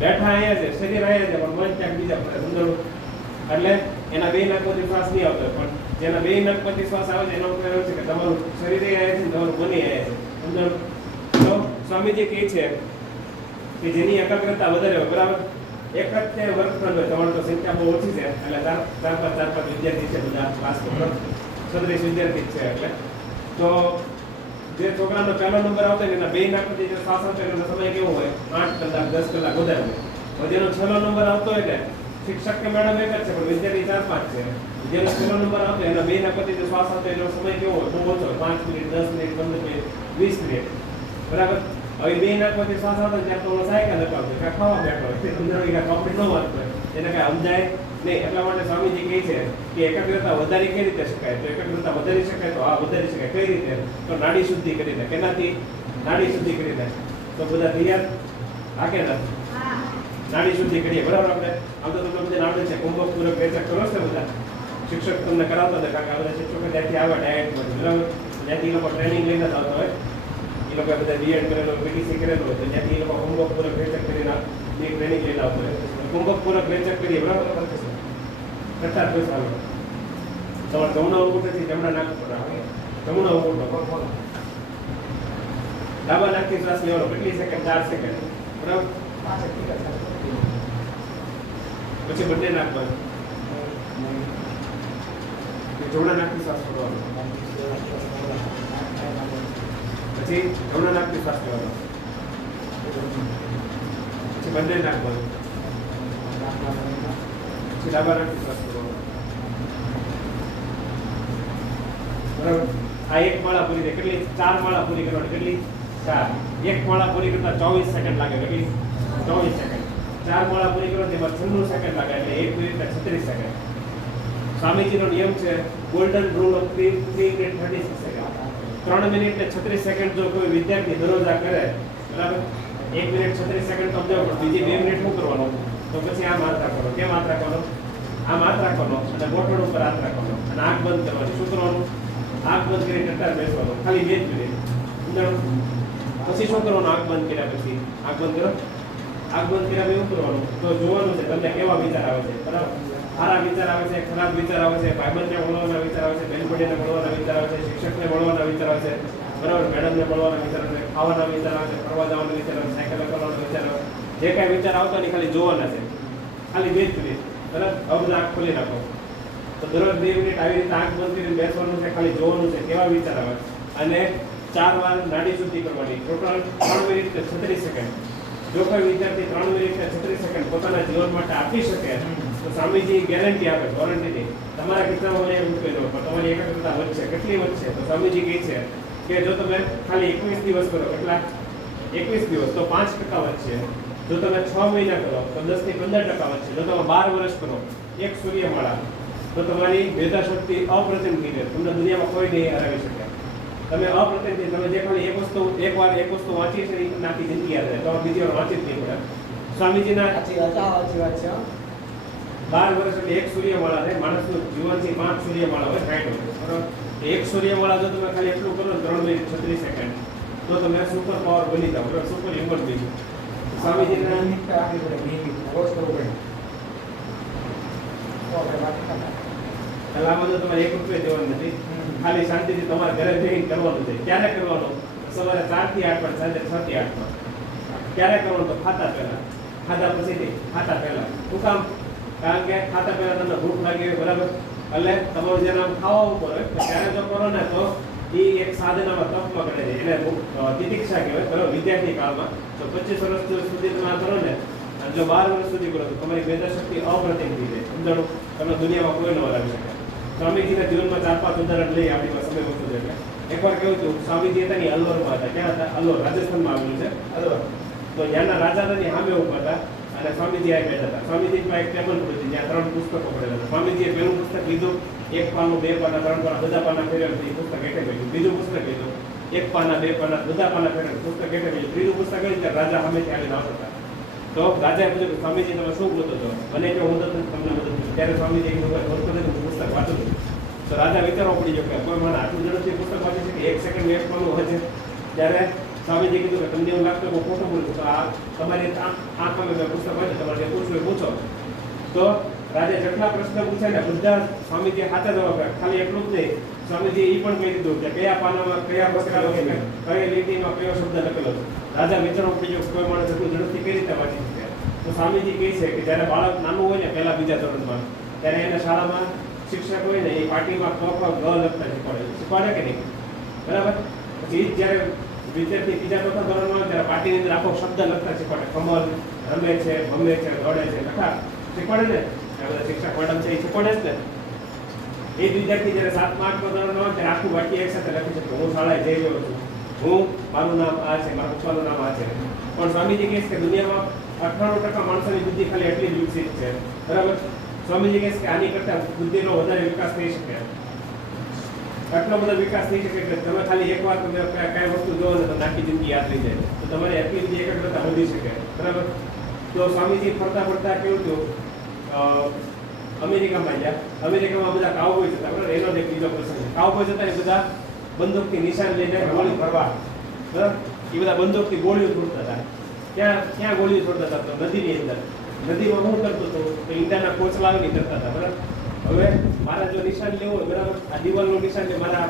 બેઠા અહીંયા છે, શરીર અહીંયા છે, પણ મન ક્યાંક બીજા પડે, સમજાયું. એટલે એના બે નાકમાંથી શ્વાસ નહીં આવતો, પણ જેના બે નાકમાંથી શ્વાસ આવે છે એનો અર્થ એવો છે કે તમારું શરીર અહીંયા છે, તમારું મન અહીંયા છે, સમજાયું. તો સ્વામીજી કહે છે કે જેની એકાગ્રતા વધારે હોય, બરાબર, એક જ તે વર્ગખંડ હોય, તમારે તો સંખ્યા બહુ ઓછી છે, એટલે ચાર પાંચ વિદ્યાર્થી છે, બધા ક્લાસમાં 36 વિદ્યાર્થી છે. એટલે તો જે છોકરાનો પહેલો નંબર આવતો હોય એના બે નાકમાંથી જે શ્વાસ આવતો હોય એનો સમય કેવો હોય? 8 કલાક 10 કલાક વધારે હોય. જેનો છેલ્લો નંબર આવતો હોય ને શિક્ષક કે મેડમ એક જ છે, પણ વિદ્યાર્થી 4-5 છે. જેનો છેલ્લો નંબર આવતો એના બે નાકમાંથી જે શ્વાસ આવતો એનો સમય કેવો હોય? બહુ ઓછો હોય, 5 મિનિટ 10 મિનિટ 15 મિનિટ 20 મિનિટ, બરાબર. હવે બે નાકમાંથી શ્વાસ આવતો ત્યારે તો સાયકલ લગાવતો કાં ખાવા બેઠો હોય, સમજાવી કાં કપડી ન વાંચતો હોય, એને કાંઈ સમજાય નહીં. એટલા માટે સ્વામીજી કહે છે કે એકાગ્રતા વધારી કઈ રીતે શકાય? તો એકાગ્રતા વધારી શકાય તો વધારી શકાય. કઈ રીતે? તો નાડી શુદ્ધિ કરીને. કેનાથી? નાડી શુદ્ધિ કરીને. તો બધા તૈયાર? હા કે ના? નાડી શુદ્ધિ કરીએ, બરાબર. આપણે આમ તો તમને બધા આવડે છે, કુંભક પૂરક રેચક કરો છો બધા. શિક્ષક તમને કરાવતા હતા, કારણ કે આ બધા શિક્ષકો ત્યાંથી આવે ડાયરેક્ટ, બરાબર. જ્યાંથી એ લોકો ટ્રેનિંગ લઈને જ આવતા હોય, એ લોકો બધા બીએડ કરેલો, પીટીસી કરેલો હોય, તો જ્યાંથી એ લોકો કુંભક પૂરક રેચક કરીને એક ટ્રેનિંગ લઈને આવતો હોય. કુંભક પૂરક રેચક કરીએ, બરાબર. કરતા જ પૈસા આવે. તમારે જમણા અંગૂઠેથી જમણા નાક પર આવે, જમણો અંગૂઠો, ડાબા નાકથી શ્વાસ લેવાનો. કેટલી સેકન્ડ? 4 સેકન્ડ, બરાબર. પછી બંને નાક બંધ, જમણા નાકથી શ્વાસ છોડવાનો, પછી જમણા નાકથી શ્વાસ લેવાનો, પછી બંને નાક બંધ, પછી ડાબા નાકથી શ્વાસ છોડવાનો, બરાબર. આ એક માળા પૂરી થાય. કેટલી? 4 માળા પૂરી કરવાની. કેટલી? 4 4 એક માળા પૂરી કરતા 24 સેકન્ડ લાગે કેટલી 24 સેકન્ડ 4 માળા પૂરી કરો તેમાં 96 સેકન્ડ લાગે એટલે 1 મિનિટ ને 36 સેકન્ડ સ્વામીજીનો નિયમ છે golden rule of 3 minute 36 second 3 minute ને 36 સેકન્ડ જો કોઈ વિદ્યાર્થી દરરોજ આ કરે બરાબર 1 મિનિટ 36 સેકન્ડ તો સમજાવો પણ બીજી 2 મિનિટ શું કરવાનું તો પછી આમ હાથ રાખવાનો કેમ હાથ રાખવાનો આમ હાથ રાખવાનો અને ગોઠણ ઉપર હાથ રાખવાનો અને આંખ બંધ કરવાની શું કરવાનું આંખ બંધ કરી ટટ્ટાર બેસવાનું ખાલી 2 મિનિટ સમજાણું પછી શું કરવાનું આંખ બંધ કર્યા પછી આંખ બંધ કરો આંખ બંધ કર્યા પછી શું કરવાનું તો જોવાનું છે તમને કેવા વિચાર આવે છે બરાબર સારા વિચાર આવે છે ખરાબ વિચાર આવે છે ભાઈબંધને મળવાના વિચાર આવે છે બેનપણીને મળવાના વિચાર આવે છે શિક્ષકને મળવાના વિચાર આવે છે બરાબર મેડમને મળવાના વિચાર આવે છે ખાવાના વિચાર આવે છે ફરવા જવાના વિચાર આવે છે સાયકલ કરવાનો વિચાર આવે જે કાંઈ વિચાર આવતા નહીં ખાલી જોવાના છે ખાલી 2 મિનિટ બરાબર હવે બધા આંખ ખોલી નાખો તો દરરોજ 2 મિનિટ આવી રીતે આંખ બંધ કરીને બેસવાનું છે ખાલી જોવાનું છે કેવા વિચાર આવે અને 4 વાર નાડી શુદ્ધિ કરવાની ટોટલ 3 મિનિટ ને 36 સેકન્ડ જો કોઈ વિદ્યાર્થી 3 મિનિટ ને 36 સેકન્ડ પોતાના જીવન માટે આપી શકે તો સ્વામીજી ગેરંટી આપે વોરંટીથી તમારા કિસ્સામાં મને એવું કહી દો પણ તમારી એકાગ્રતા વધશે કેટલી વધશે તો સ્વામીજી કહે છે કે જો તમે ખાલી 21 દિવસ કરો કેટલા 21 દિવસ તો 5% વધશે જો તમે 6 મહિના કરો તો 10 થી 15% વધશે જો તમે 12 વર્ષ કરો એક સૂર્યમાળા તો તમારી મેધાશક્તિ અપ્રતિમ થઈ જાય તમને દુનિયામાં કોઈ નહીં હરાવી શકે તમે અપ્રતિમ તમે જે ખાલી એક વસ્તુ વાંચી છે એ આખી જિંદગી યાદ રહે તો બીજી વાર વાંચી જ નહીં પડે સ્વામીજીના સાચી વાત છે 12 વર્ષ એટલે એક સૂર્યમાળા છે માણસનું જીવન છે 5 સૂર્યમાળા હોય 60 વર્ષ બરાબર એક સૂર્યમાળા જો તમે ખાલી એટલું કરો ને 3 મિનિટ 36 સેકન્ડ તો તમે સુપર પાવર બની જાવ બરાબર સુપર હ્યુમન બીંગ સ્વામીજીના આગળ પડે નિયમિત રોજ કરવું પડે તો આપણે વાત કરતા કલામાં તો તમારે 1 રૂપિયા દેવાનું નથી ખાલી શાંતિથી તમારા ઘરે જઈને કરવાનું છે ક્યારે કરવાનું સવારે 4 થી 8 પણ સાંજે 6 થી 8 પણ ક્યારે કરવાનું તો ખાતા પહેલા ખાધા પછી નહીં ખાતા પહેલા શું કામ કારણ કે ખાતા પહેલા તમને ભૂખ લાગી હોય બરાબર એટલે તમારું જે નામ ખાવા ઉપર હોય તો ત્યારે જો કરો ને તો એ એક સાધનામાં તપમાં કરે છે એને તિતિક્ષા કહેવાય બરાબર વિદ્યાર્થી કાળમાં તો 25 વર્ષ સુધી તમે આ કરો ને અને જો 12 વર્ષ સુધી કરો તો તમારી મેધાશક્તિ અપ્રતિમ થઈ જાય સમજાણું તમે દુનિયામાં કોઈ ન હરાવી શકે સ્વામીજીના જીવનમાં 4-5 ઉદાહરણ લઈ આપણી પાસે સમય ઓછો છે એટલે એકવાર કેવું થયું સ્વામીજી હતા ને અલવરમાં હતા ક્યાં હતા અલવર રાજસ્થાનમાં આવેલું છે અલવર તો ત્યાંના રાજા હતા ને સામે ઉભા હતા અને સ્વામીજી આ બેઠા હતા સ્વામીજી પાસે એક ટેબલ પડ્યું છે જ્યાં 3 પુસ્તકો પડેલા હતા સ્વામીજીએ પહેલું પુસ્તક લીધું 1 પાનું 2 પાના 3 પાના બધા પાના ફેરવ્યા એ પુસ્તક હેઠે ગયું બીજું પુસ્તક લીધું 1 પાના 2 પાના બધા પાના ફેરવ્યા પુસ્તક હેઠે ગયું ત્રીજું પુસ્તક ગયું ત્યારે રાજા સામેથી આવીને આવતા હતા તો રાજાએ પૂછ્યું સ્વામીજી તમે શું ગોતો છો મને જો મદદ નથી તમને મદદ નથી ત્યારે સ્વામીજી કીધું પુસ્તક વાંચું છું તો રાજા વિચારવા પડી ગયો કે કોઈ મને આટલું ઝડપથી પુસ્તક વાંચી છે કે 1 સેકન્ડ 1 પાનું હોય છે ત્યારે સ્વામીજી કીધું કે તમને એવું લાગતું હું ખોટું બોલું તો આ તમારી આંખમાં મેં પુસ્તક વાંચે તમારે જે પૂછવું એ પૂછો તો રાજા જેટલા પ્રશ્ન પૂછે ને બધા સ્વામીજી સાચા જવાબ આપ્યા ખાલી એટલું જ નહીં સ્વામીજી એ પણ કહી દીધું કે કયા પાનામાં કયા પ્રશ્ન કઈ લીટીમાં કયો શબ્દ લખેલો છે રાજા વિચારવા પડી ગયો કોઈ માણસ એટલું ઝડપથી કઈ રીતે વાંચી શકે તો સ્વામીજી કહે છે કે જ્યારે બાળક નાનું હોય ને પહેલા બીજા ધોરણમાં ત્યારે એના શાળામાં શિક્ષક હોય ને એ પાર્ટીમાં ક ખ ગ લખતા શીખવાડે કે નહીં બરાબર પછી જ્યારે વિદ્યાર્થી બીજા ચોથા ધોરણમાં ત્યારે પાર્ટીની અંદર આખો શબ્દ લખતા શીખવાડે કમલ રમે છે ભમે છે દોડે છે લખા શીખવાડે ને બધા શિક્ષક મેડમ છે એ શીખવાડે જ ને એ જ વિદ્યાર્થી જ્યારે 7મા 8મા ધોરણમાં હોય ત્યારે આખું વાક્ય એક સાથે લખી શકે હું શાળાએ જઈ રહ્યો છું હું મારું નામ આ છે મારા પપ્પાનું નામ આ છે પણ સ્વામીજી કહે છે કે દુનિયામાં 98% માણસોની બુદ્ધિ ખાલી એટલી જ વિકસિત છે બરાબર સ્વામીજી કહે છે કે આની કરતાં બુદ્ધિનો વધારે વિકાસ થઈ શકે આટલો બધો વિકાસ થઈ શકે કે તમે ખાલી એકવાર તમે કઈ વસ્તુ જોવો ને તો આખી જિંદગી યાદ રહી જાય તો તમારે એટલી બધી એકાગ્રતા વધી શકે બરાબર તો સ્વામીજી ફરતા ફરતા કેવું થયું અમેરિકામાં ગયા અમેરિકામાં બધા કાઉબોય હતા બરાબર એનો એક બીજો પ્રસંગ કાઉબોય હતા એ બધા બંદૂકથી નિશાન લઈને ગોળી ફરવા બરાબર એ બધા બંદૂકથી ગોળીઓ છોડતા હતા ક્યાં ગોળીઓ છોડતા હતા તો નદીની અંદર નદીમાં હું કરતો હતો તો ઈંડાના કોચલા આવીને કરતા હતા બરાબર હવે મારા જો નિશાન લેવું હોય બરાબર આ દિવાલનું નિશાન છે મારા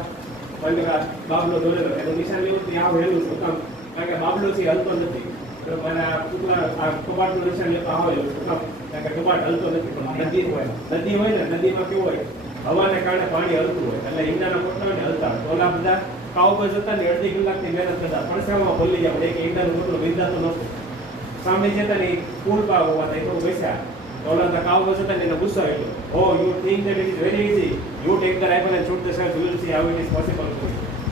બાબલો દોરેલો એનું નિશાન લેવું તો આ વહેલું શું કામ કારણ કે બાબલો છે હલતો નથી તો મારા ટુકડા આ કબાટનું નિશાન લેતો આવે શું કામ કારણ કે કબાટ હલતો નથી પણ નદી હોય ને નદીમાં કેવું હોય હવાને કારણે પાણી હલતું હોય એટલે ઈંડાના કોટલા હોય ને હલતા તો ઓલા બધા કાઉ પર જતા ને અડધી કલાકની મહેનત કરતા પણ સેવામાં બોલી જાય એક ઈંડાનું કોટલો વિંધાતો નહોતું સામે જતા ને પુલ પાર હોવા તો બેસ્યા ઓલા કાઉ પર જતા ને એને ગુસ્સો આવ્યો oh you think that it is very easy you take the rifle and shoot the shell you will see how it is possible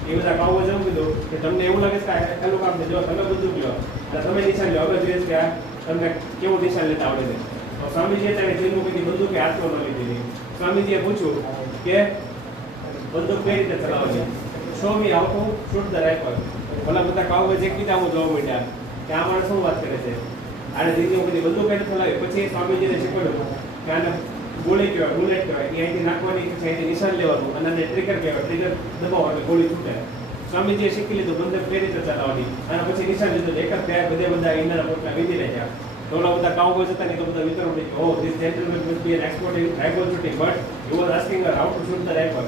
એ બધા કામો જેવું કીધું કે તમને એવું લાગે છે કે પહેલું કામ છે જો તમે બંદૂક લો અને તમે નિશાન લો હવે જોઈએ કે આ તમને કેવું નિશાન લેતા આવડે છે તો સ્વામીજીએ તેને જેલમાં કીધી બંદૂક એ હાથમાં ન લીધી સ્વામીજીએ પૂછ્યું કે બંદૂક કઈ રીતે ચલાવવાની show me how to shoot the rifle ભલા બધા કાઉ જે કીધા હું જોવા માંડ્યા કે આ માણસ શું વાત કરે છે આને દીદી બધી બંદૂક કઈ ચલાવી પછી સ્વામીજીને શીખવાડ્યું કે આને ગોળી કહેવાય બુલેટ કહેવાય એ અહીંથી નાખવાની પછી અહીંથી નિશાન લેવાનું અને આને ટ્રિગર કહેવાય ટ્રિગર દબાવો એટલે ગોળી છૂટે સ્વામીજીએ શીખી લીધું બંદૂક કઈ રીતે ચલાવવાની અને પછી નિશાન લીધું એક જ ત્યાં બધા ઈંડાના પોટલા વીધી રહ્યા તો ઓલા બધા કાઉ હતા ને તો બધા વિચારો કે oh this gentleman must be an expert in rifle shooting but you are asking her how to shoot the rifle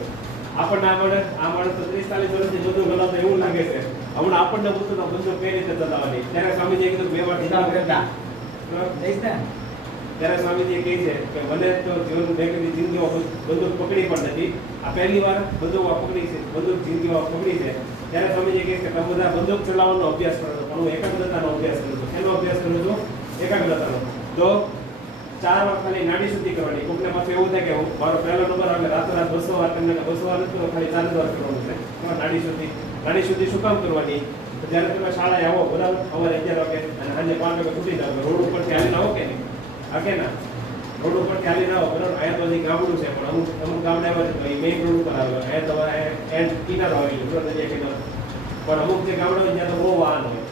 આપણને આ માણસ તો 30-40 વર્ષથી બધું ગલાતો એવું લાગે છે હમણાં આપણને પૂછતું તો બંદૂક કઈ રીતે ચલાવવાની ત્યારે સ્વામીજીએ કીધું બે વાર ત્યારે સ્વામીજી કહે છે કે મને તો જીવન મેં કદી જિંદગીમાં બંદૂક પકડી પણ નથી આ પહેલી વાર બંદૂક પકડી છે બંદૂક જિંદગીમાં પકડી છે ત્યારે સ્વામીજી કહે છે કે તમે બધા બંદૂક ચલાવવાનો અભ્યાસ કરો છો પણ હું એકાગ્રતાનો અભ્યાસ કરું છું એનો અભ્યાસ કરું છું એકાગ્રતાનો તો 4 વાર ખાલી નાડી શુદ્ધિ કરવાની કોકને પાછું એવું થાય કે મારો પહેલો નંબર આવે રાતોરાત 200 વાર તમને 200 વાર નથી ખાલી 4 વાર કરવાનું છે નાડી શુદ્ધિ શું કામ કરવાની જ્યારે તમે શાળાએ આવો બરાબર સવારે 11 વાગે અને સાંજે 5 વાગે છૂટી જાવ રોડ ઉપરથી હાલીને આવો કે નહીં આ કે ના રોડ ઉપરથી હાલીને આવો બરાબર અહીંયા તો હજી ગામડું છે પણ અમુક ગામડા એવા છે તો એ મેઇન રોડ ઉપર આવે અહીંયા તમારે એન્ડ કિનારો આવી ગયો દરિયા કિનારો પણ અમુક જે ગામડા હોય ત્યાં તો બહુ વાહન હોય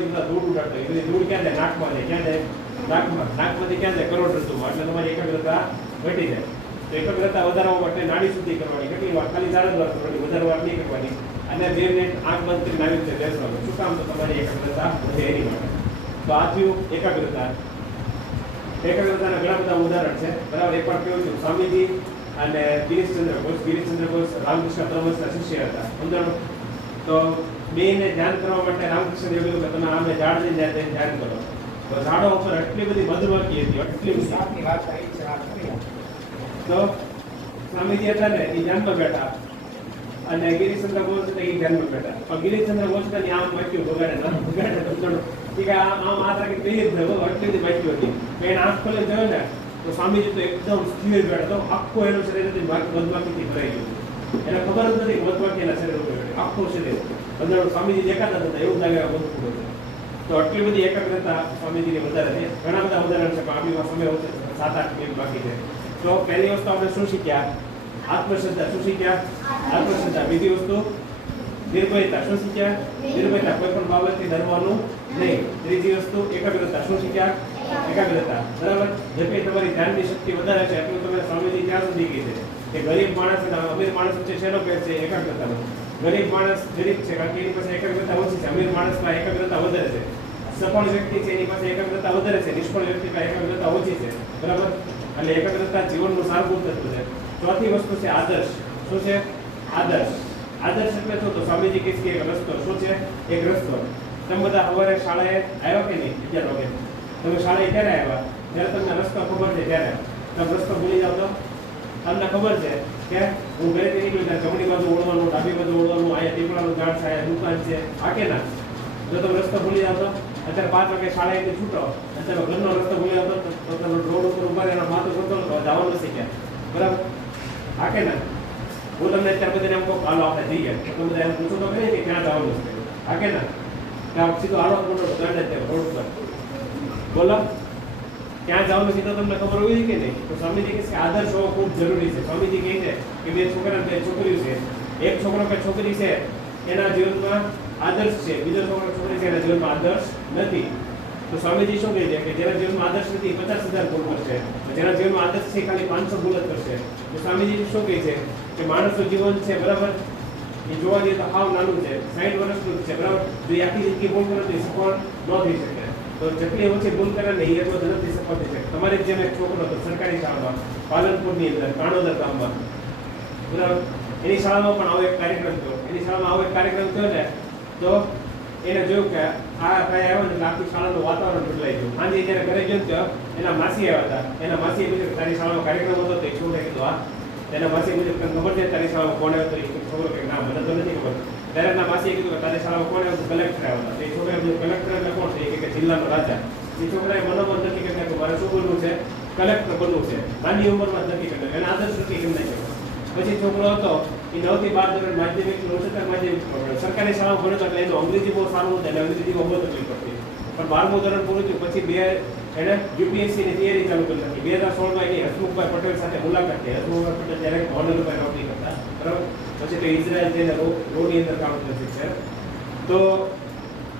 બધા ધૂળ ઉડાડતા હોય બધી ધૂળ ક્યાં જાય નાકમાં જાય ક્યાં જાય નાકમાંથી ક્યાં જાય કરોડરજ્જુમાં એટલે તમારી એકાગ્રતા ઘટી જાય તો એકાગ્રતા વધારવા માટે નાડી શુદ્ધિ કરવાની કેટલી વાર ખાલી 4 જ વાર કરવાની વધારે વાર નહીં કરવાની અને 2 મિનિટ આંખ બંધ કરીને આવી રીતે બેસવાનું શું કામ તો તમારી એકાગ્રતા વધે એની માટે તો આ થયું એકાગ્રતાના ઘણા બધા ઉદાહરણ છે બરાબર એકવાર કેવું છું સ્વામીજી અને ગિરીશચંદ્ર ઘોષ રામકૃષ્ણ પરમહંસના શિષ્ય હતા સમજાણું તો બેને ધ્યાન કરવા માટે રામકૃષ્ણ એવું કીધું કે તમે આમે ઝાડ લઈને ધ્યાન કરો તો ઝાડો ઉપર એટલી બધી મધુમક્ખી હતી એટલી બધી સાપની વાત આવી છે વાત કરી તો સ્વામીજી હતા ને એ ધ્યાનમાં બેઠા અને ગિરીશચંદ્ર ઘોષ હતા એ ધ્યાનમાં બેઠા પણ ગિરીશચંદ્ર ઘોષ ની આમ મક્યું બગાડે કે આમ આ તારીખ કઈ જ એટલી બધી મક્યું હતી મેં આંખ ખોલી જોયો ને તો સ્વામીજી તો એકદમ સ્થિર બેઠા તો આખો એનું શરીર મધમાખીથી ભરાઈ ગયું એને ખબર જ નથી મધમાખી એના શરીર ઉપર આખું શરીર અંદર સ્વામીજી દેખાતા હતા એવું લાગે મધુપૂર તો આટલી બધી એકાગ્રતા સ્વામીજીની વધારે છે ઘણા બધા ઉદાહરણ છે પણ આપણી સમય ઓછો 7-8 મિનિટ બાકી છે તો પહેલી વસ્તુ આપણે શું શીખ્યા આત્મશ્રદ્ધા શું શીખ્યા આત્મશ્રદ્ધા બીજી વસ્તુ નિર્ભયતા શું શીખ્યા નિર્ભયતા કોઈ પણ બાબતથી ડરવાનું નહીં ત્રીજી વસ્તુ એકાગ્રતા શું શીખ્યા એકાગ્રતા બરાબર જેટલી તમારી ધ્યાનની શક્તિ વધારે છે એટલું તમે સ્વામીજી ક્યાં સુધી કહે છે કે ગરીબ માણસ અને અમીર માણસ વચ્ચે શેનો ફેર છે એકાગ્રતાનો ગરીબ માણસ ગરીબ છે કારણ કે એની પાસે એકાગ્રતા ઓછી છે અમીર માણસમાં એકાગ્રતા વધારે છે સફળ વ્યક્તિ છે એની પાસે એકાગ્રતા વધારે છે નિષ્ફળ વ્યક્તિ પાસે એકાગ્રતા ઓછી છે બરાબર એટલે એકાગ્રતા જીવનનું સારભૂત તત્વ છે ચોથી વસ્તુ છે આદર્શ શું છે આદર્શ એટલે શું તો સ્વામીજી કહે છે એક રસ્તો શું છે એક રસ્તો તમે બધા સવારે શાળાએ આવ્યા કે નહીં 11 વાગે તમે શાળાએ ક્યારે આવ્યા જ્યારે તમને રસ્તો ખબર છે ત્યારે તમે રસ્તો ભૂલી જાવ તો તમને ખબર છે કે હું ઘરેથી નીકળ્યું ત્યારે જમણી બાજુ ઓળવાનું ડાબી બાજુ ઓળવાનું અહીંયા ટીપડાનું ઝાડ છે અહીંયા દુકાન છે આ કે ના જો તમે રસ્તો ભૂલી જાવ તો અત્યારે 5 વાગે શાળાએથી છૂટો અને તમે ઘરનો રસ્તો ભૂલી જાવ તો તમે રોડ ઉપર ઉભા રહીને માથું કરતો તો જવાનું શીખ્યા બરાબર આ કે ના હું તમને અત્યારે બધાને એમ કહું હાલો આપણે જઈએ તમે બધા એમ પૂછો તો કરીએ કે ક્યાં જવાનું છે આ કે ના ત્યાં સીધો હાલો બોલો ગાંડે રોડ ઉપર બોલો ક્યાં જવાનું સીધો તમને ખબર હોવી કે નહીં તો સ્વામીજી કહે છે આદર્શ હોવો ખૂબ જરૂરી છે સ્વામીજી કહે છે કે 2 છોકરા 2 છોકરીઓ છે એક છોકરો કે છોકરી છે એના જીવનમાં આદર્શ છે બીજો છોકરો છોકરી છે એના જીવનમાં આદર્શ નથી તો સ્વામીજી શું કહે છે કે જેના જીવનમાં આદર્શ નથી 50,000 ભૂલ કરશે જેના જીવનમાં આદર્શ છે ખાલી 500 ભૂલ જ કરશે તો સ્વામીજી શું કહે છે કે માણસનું જીવન છે બરાબર એ જોવા જઈએ તો હાવ નાનું છે 60 વર્ષનું છે બરાબર જો એ આખી જિંદગી ભૂલ કરે તો એ સફળ ન થઈ શકે તો જેટલી ઓછી ભૂલ કરે ને એ એટલો ઝડપથી સફળ થઈ શકે તમારે જેમ એક છોકરો હતો સરકારી શાળામાં પાલનપુરની અંદર કાણોદર ગામમાં બરાબર એની શાળામાં પણ આવો એક કાર્યક્રમ થયો ને તો એને જોયું કે આ ભાઈ આવ્યો ને એટલે આખી શાળાનું વાતાવરણ બદલાઈ ગયું સાંજે જ્યારે ઘરે ગયો તો એના માસી આવ્યા હતા એના માસીએ પૂછ્યું તારી શાળામાં કાર્યક્રમ હતો તો એક છોકરે કીધું હા એના માસીએ પૂછ્યું તને ખબર છે તારી શાળામાં કોણ આવ્યો તો એ છોકરો કે ના મને તો નથી ખબર ત્યારે એના માસીએ કીધું કે તારી શાળામાં કોણ આવ્યું કલેક્ટર આવ્યા હતા એ છોકરાએ પૂછ્યું કલેક્ટર એટલે કોણ છે કે જિલ્લાનો રાજા એ છોકરાએ મનોમન નક્કી કરી નાખ્યું મારે શું બોલવું છે કલેક્ટર બનવું છે નાની ઉંમરમાં જ નક્કી કરી નાખ્યું એને આદર્શ નક્કી કરી નાખ્યો પછી છોકરો હતો એ 9 થી 12 ધોરણ માધ્યમિક ઉચ્ચતર માધ્યમિક ભણે. સરકારી શાળામાં ભણે તો એટલે એનું અંગ્રેજી બહુ સારું હતું એટલે અંગ્રેજીમાં બહુ તકલીફ પડતી. પણ 12મું ધોરણ પૂરું થયું પછી એને યુપીએસસી ની તૈયારી ચાલુ કરી નાખી. 2016 માં એની હસમુખભાઈ પટેલ સાથે મુલાકાત થઈ. હસમુખભાઈ પટેલ ત્યારે હોનરભાઈ નોકરી કરતા, બરાબર. પછી તો ઇઝરાયલ જઈને રોની અંદર કામ કરે છે. તો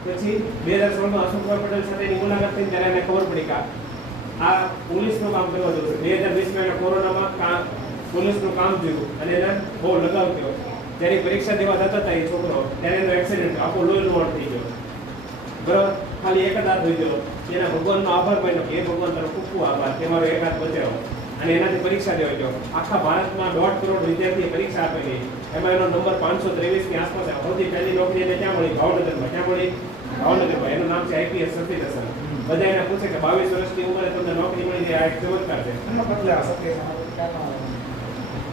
પછી 2016 માં હસમુખભાઈ પટેલ સાથે એની મુલાકાત થઈ ત્યારે એને ખબર પડી કે આ પોલીસનું કામ કરવા જવું છે. 2020 માં એને કોરોનામાં પોલીસનું કામ જોયું અને એને બહુ લગાવ થયો. જ્યારે પરીક્ષા દેવા જતા હતા એ છોકરો ત્યારે એનો એક્સિડન્ટ આખો લોહી લોહણ થઈ ગયો, બરાબર. ખાલી એક જ હાથ થઈ ગયો. એના ભગવાનનો આભાર માન્યો કે એ ભગવાન તારો ખૂબ ખૂબ આભાર કે મારો એક હાથ બચાવ્યો. અને એનાથી પરીક્ષા દેવા ગયો. આખા ભારતમાં 1.5 કરોડ વિદ્યાર્થીએ પરીક્ષા આપેલી. એમાં એનો નંબર 523 ની આસપાસ આવ્યો. સૌથી પહેલી નોકરી એને ક્યાં મળી? ભાવનગરમાં. ક્યાં મળી? ભાવનગરમાં. એનું નામ છે આઈપીએસ સતીશ હસન. બધા એને પૂછે કે 22 વર્ષની ઉંમરે તમને નોકરી મળી છે, આ એક ચમત્કાર છે, એનો બદલે આ સત્ય સમાજ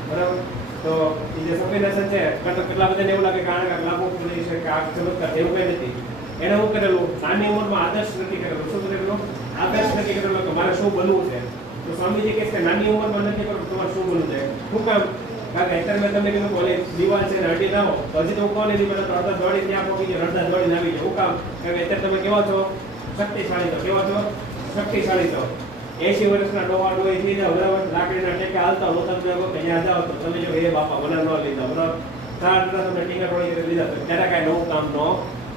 બરાબર. તો એ જે સફેદ હસન છે કેટલા બધાને એવું લાગે કે આને કાંઈક લાભો મળી છે કે આ ચમત્કાર છે, એવું કંઈ નથી. એને શું કરેલું? નાની ઉંમરમાં આદર્શ નક્કી કરેલો. શું કરેલું? આદર્શ નક્કી કરેલો કે મારે શું બનવું છે. તો સ્વામીજી કહે છે નાની ઉંમરમાં નક્કી કરો તમારે શું બનવું છે. શું કામ? કારણ કે અત્યારે મેં તમને કીધું ઓલી દિવાલ છે ને હટી ના હો તો હજી તો હું કોને નહીં તો અડધા દોડી ત્યાં પહોંચી જાય, અડધા દોડીને આવી જાય. શું કામ? કારણ કે અત્યારે તમે કેવા છો? શક્તિશાળી છો. કેવા છો? શક્તિશાળી છો. 80 વર્ષના ડોહા ડોહી થઈ જાવ, બરાબર. લાકડીના ટેકે હાલતા હો તમે કહો કે ત્યાં જાઓ તો તમે જો એ બાપા મને ન લીધા, બરાબર. તમે ટીકા ટોળી લીધા તો ત્યારે કાંઈ નવું કામ ન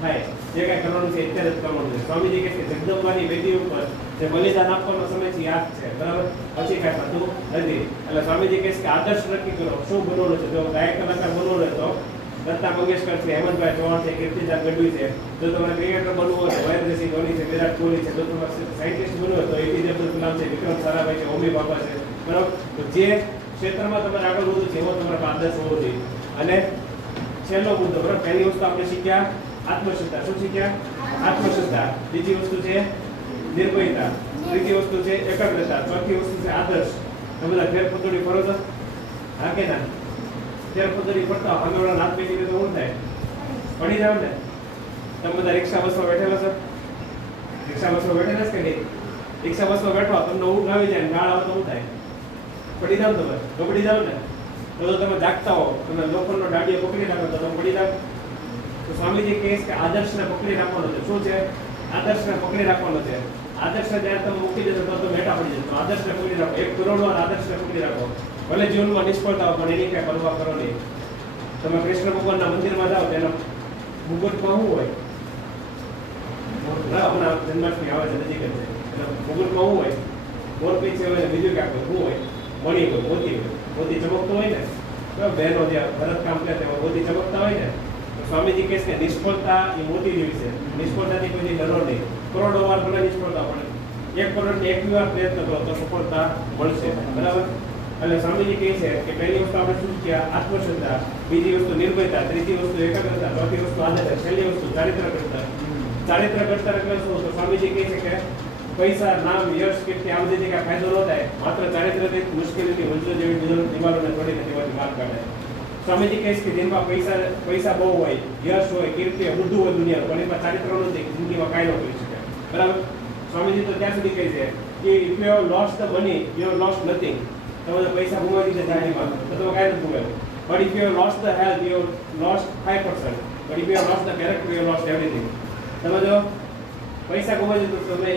થાય. જે કાંઈ કરવાનું છે અત્યારે જ કરવાનું છે. સ્વામીજી કહે છે જગદંબાની વેદી ઉપર જે બલિદાન આપવાનો સમય છે યાદ છે, બરાબર. પછી કાંઈ થતું નથી. એટલે સ્વામીજી કહે છે કે આદર્શ નક્કી કરો શું બનવાનું છે. જો ગાયક કલાકાર બનવું હોય તો લતા મંગેશકર છે, હેમંતભાઈ ચૌહાણ છે, કીર્તિદાસ ગઢવી છે. જો તમારે ક્રિકેટર બનવું હોય તો મહેન્દ્રસિંહ ધોની છે, વિરાટ કોહલી છે. જો તમારે સાયન્ટિસ્ટ બનવું હોય તો એપીજે અબ્દુલ કલામ છે, વિક્રમ સારાભાઈ છે, હોમી બાબા છે, બરાબર. તો જે ક્ષેત્રમાં તમારે આગળ વધવું છે એમાં તમારે આદર્શ હોવો જોઈએ. અને છેલ્લો મુદ્દો, બરાબર. પહેલી વસ્તુ આપણે શીખ્યા આત્મશ્રદ્ધા. શું શીખ્યા? આત્મશ્રદ્ધા. બીજી વસ્તુ છે નિર્ભયતા. ત્રીજી વસ્તુ છે એકાગ્રતા. ચોથી વસ્તુ છે આદર્શ. તમે બધા ફેર પતોડી ફરો છો? હા કે ના? ફેર પતોડી ફરતા અમે ઓલા નાત પેટી તો શું થાય? પડી જાવ ને. તમે બધા રિક્ષા બસમાં બેઠેલા છો? રિક્ષા બસમાં બેઠેલા છે કે નહીં? રિક્ષા બસમાં બેઠો તમને ઊંઘ આવી જાય, ગાળ આવે તો શું થાય? પડી જાવ તમે? તો પડી જાવ ને. તો તમે જાગતા હો, તમે લોખંડનો દાંડિયો પકડી રાખો તો તમે પડી જાવ. તો સ્વામીજી કહે છે કે આદર્શને પકડી રાખવાનો છે. શું છે? આદર્શને પકડી રાખવાનો છે. આદર્શને જ્યારે તમે મૂકી દેશો તો મેટા પડી જશે. તો આદર્શને પકડી રાખો. 1 કરોડ વાર આદર્શને પકડી રાખો. ભલે જીવનમાં નિષ્ફળતા પણ એની કાંઈ પરવા કરો નહીં. તમે કૃષ્ણ ભગવાનના મંદિરમાં જાઓ તેનો મુગટમાં શું હોય? હમણાં જન્માષ્ટમી આવે છે, નજીક જ છે. એટલે મુગટમાં શું હોય? મોરપીંછ હોય ને બીજું ક્યાંક શું હોય? મણી હોય, મોતી હોય. મોતી ચમકતો હોય ને, તો બહેનો જે ભરત કામ કરે તેમાં મોતી ચમકતા હોય ને. સ્વામીજી કહે છે કે નિષ્ફળતા એ મોટી જેવી છે. નિષ્ફળતાથી કોઈ ડરો નહીં. કરોડો વાર ભલે નિષ્ફળતા પડે, 1 કરોડ 1 વાર પ્રયત્ન કરો તો સફળતા મળશે, બરાબર. એટલે સ્વામીજી કહે છે કે પહેલી વસ્તુ આપણે શું શીખ્યા? આત્મશ્રદ્ધા. બીજી વસ્તુ નિર્ભયતા. ત્રીજી વસ્તુ એકાગ્રતા. ચોથી વસ્તુ આદર્શ. છેલ્લી વસ્તુ ચારિત્ર ઘડતર. ચારિત્ર ઘડતર એટલે શું? તો સ્વામીજી કહે છે કે પૈસા, નામ, યશ, કીર્તિ આ બધી કાંઈ ફાયદો ન થાય. માત્ર ચારિત્રથી મુશ્કેલીથી વંચો જેવી દિવાલોને તોડીને તેમાંથી બહાર કાઢે. સ્વામીજી કહે છે કે જેમાં પૈસા બહુ હોય, યશ હોય, કીર્તિ હોય, બધું હોય દુનિયા, પણ એમાં ચારિત્ર નથી, જિંદગીમાં કાંઈ ન કરી શકે, બરાબર. સ્વામીજી તો ત્યાં સુધી કહે છે કે if you have lost the money you have lost nothing. તમે પૈસા ગુમાવી દીધા જિંદગીમાં તો તમે કાંઈ નથી ગુમાવ્યું. But if you have lost the health you have lost 5%. But if you have lost the character you have lost everything. તમે જો પૈસા ગુમાવી દીધું તો તમે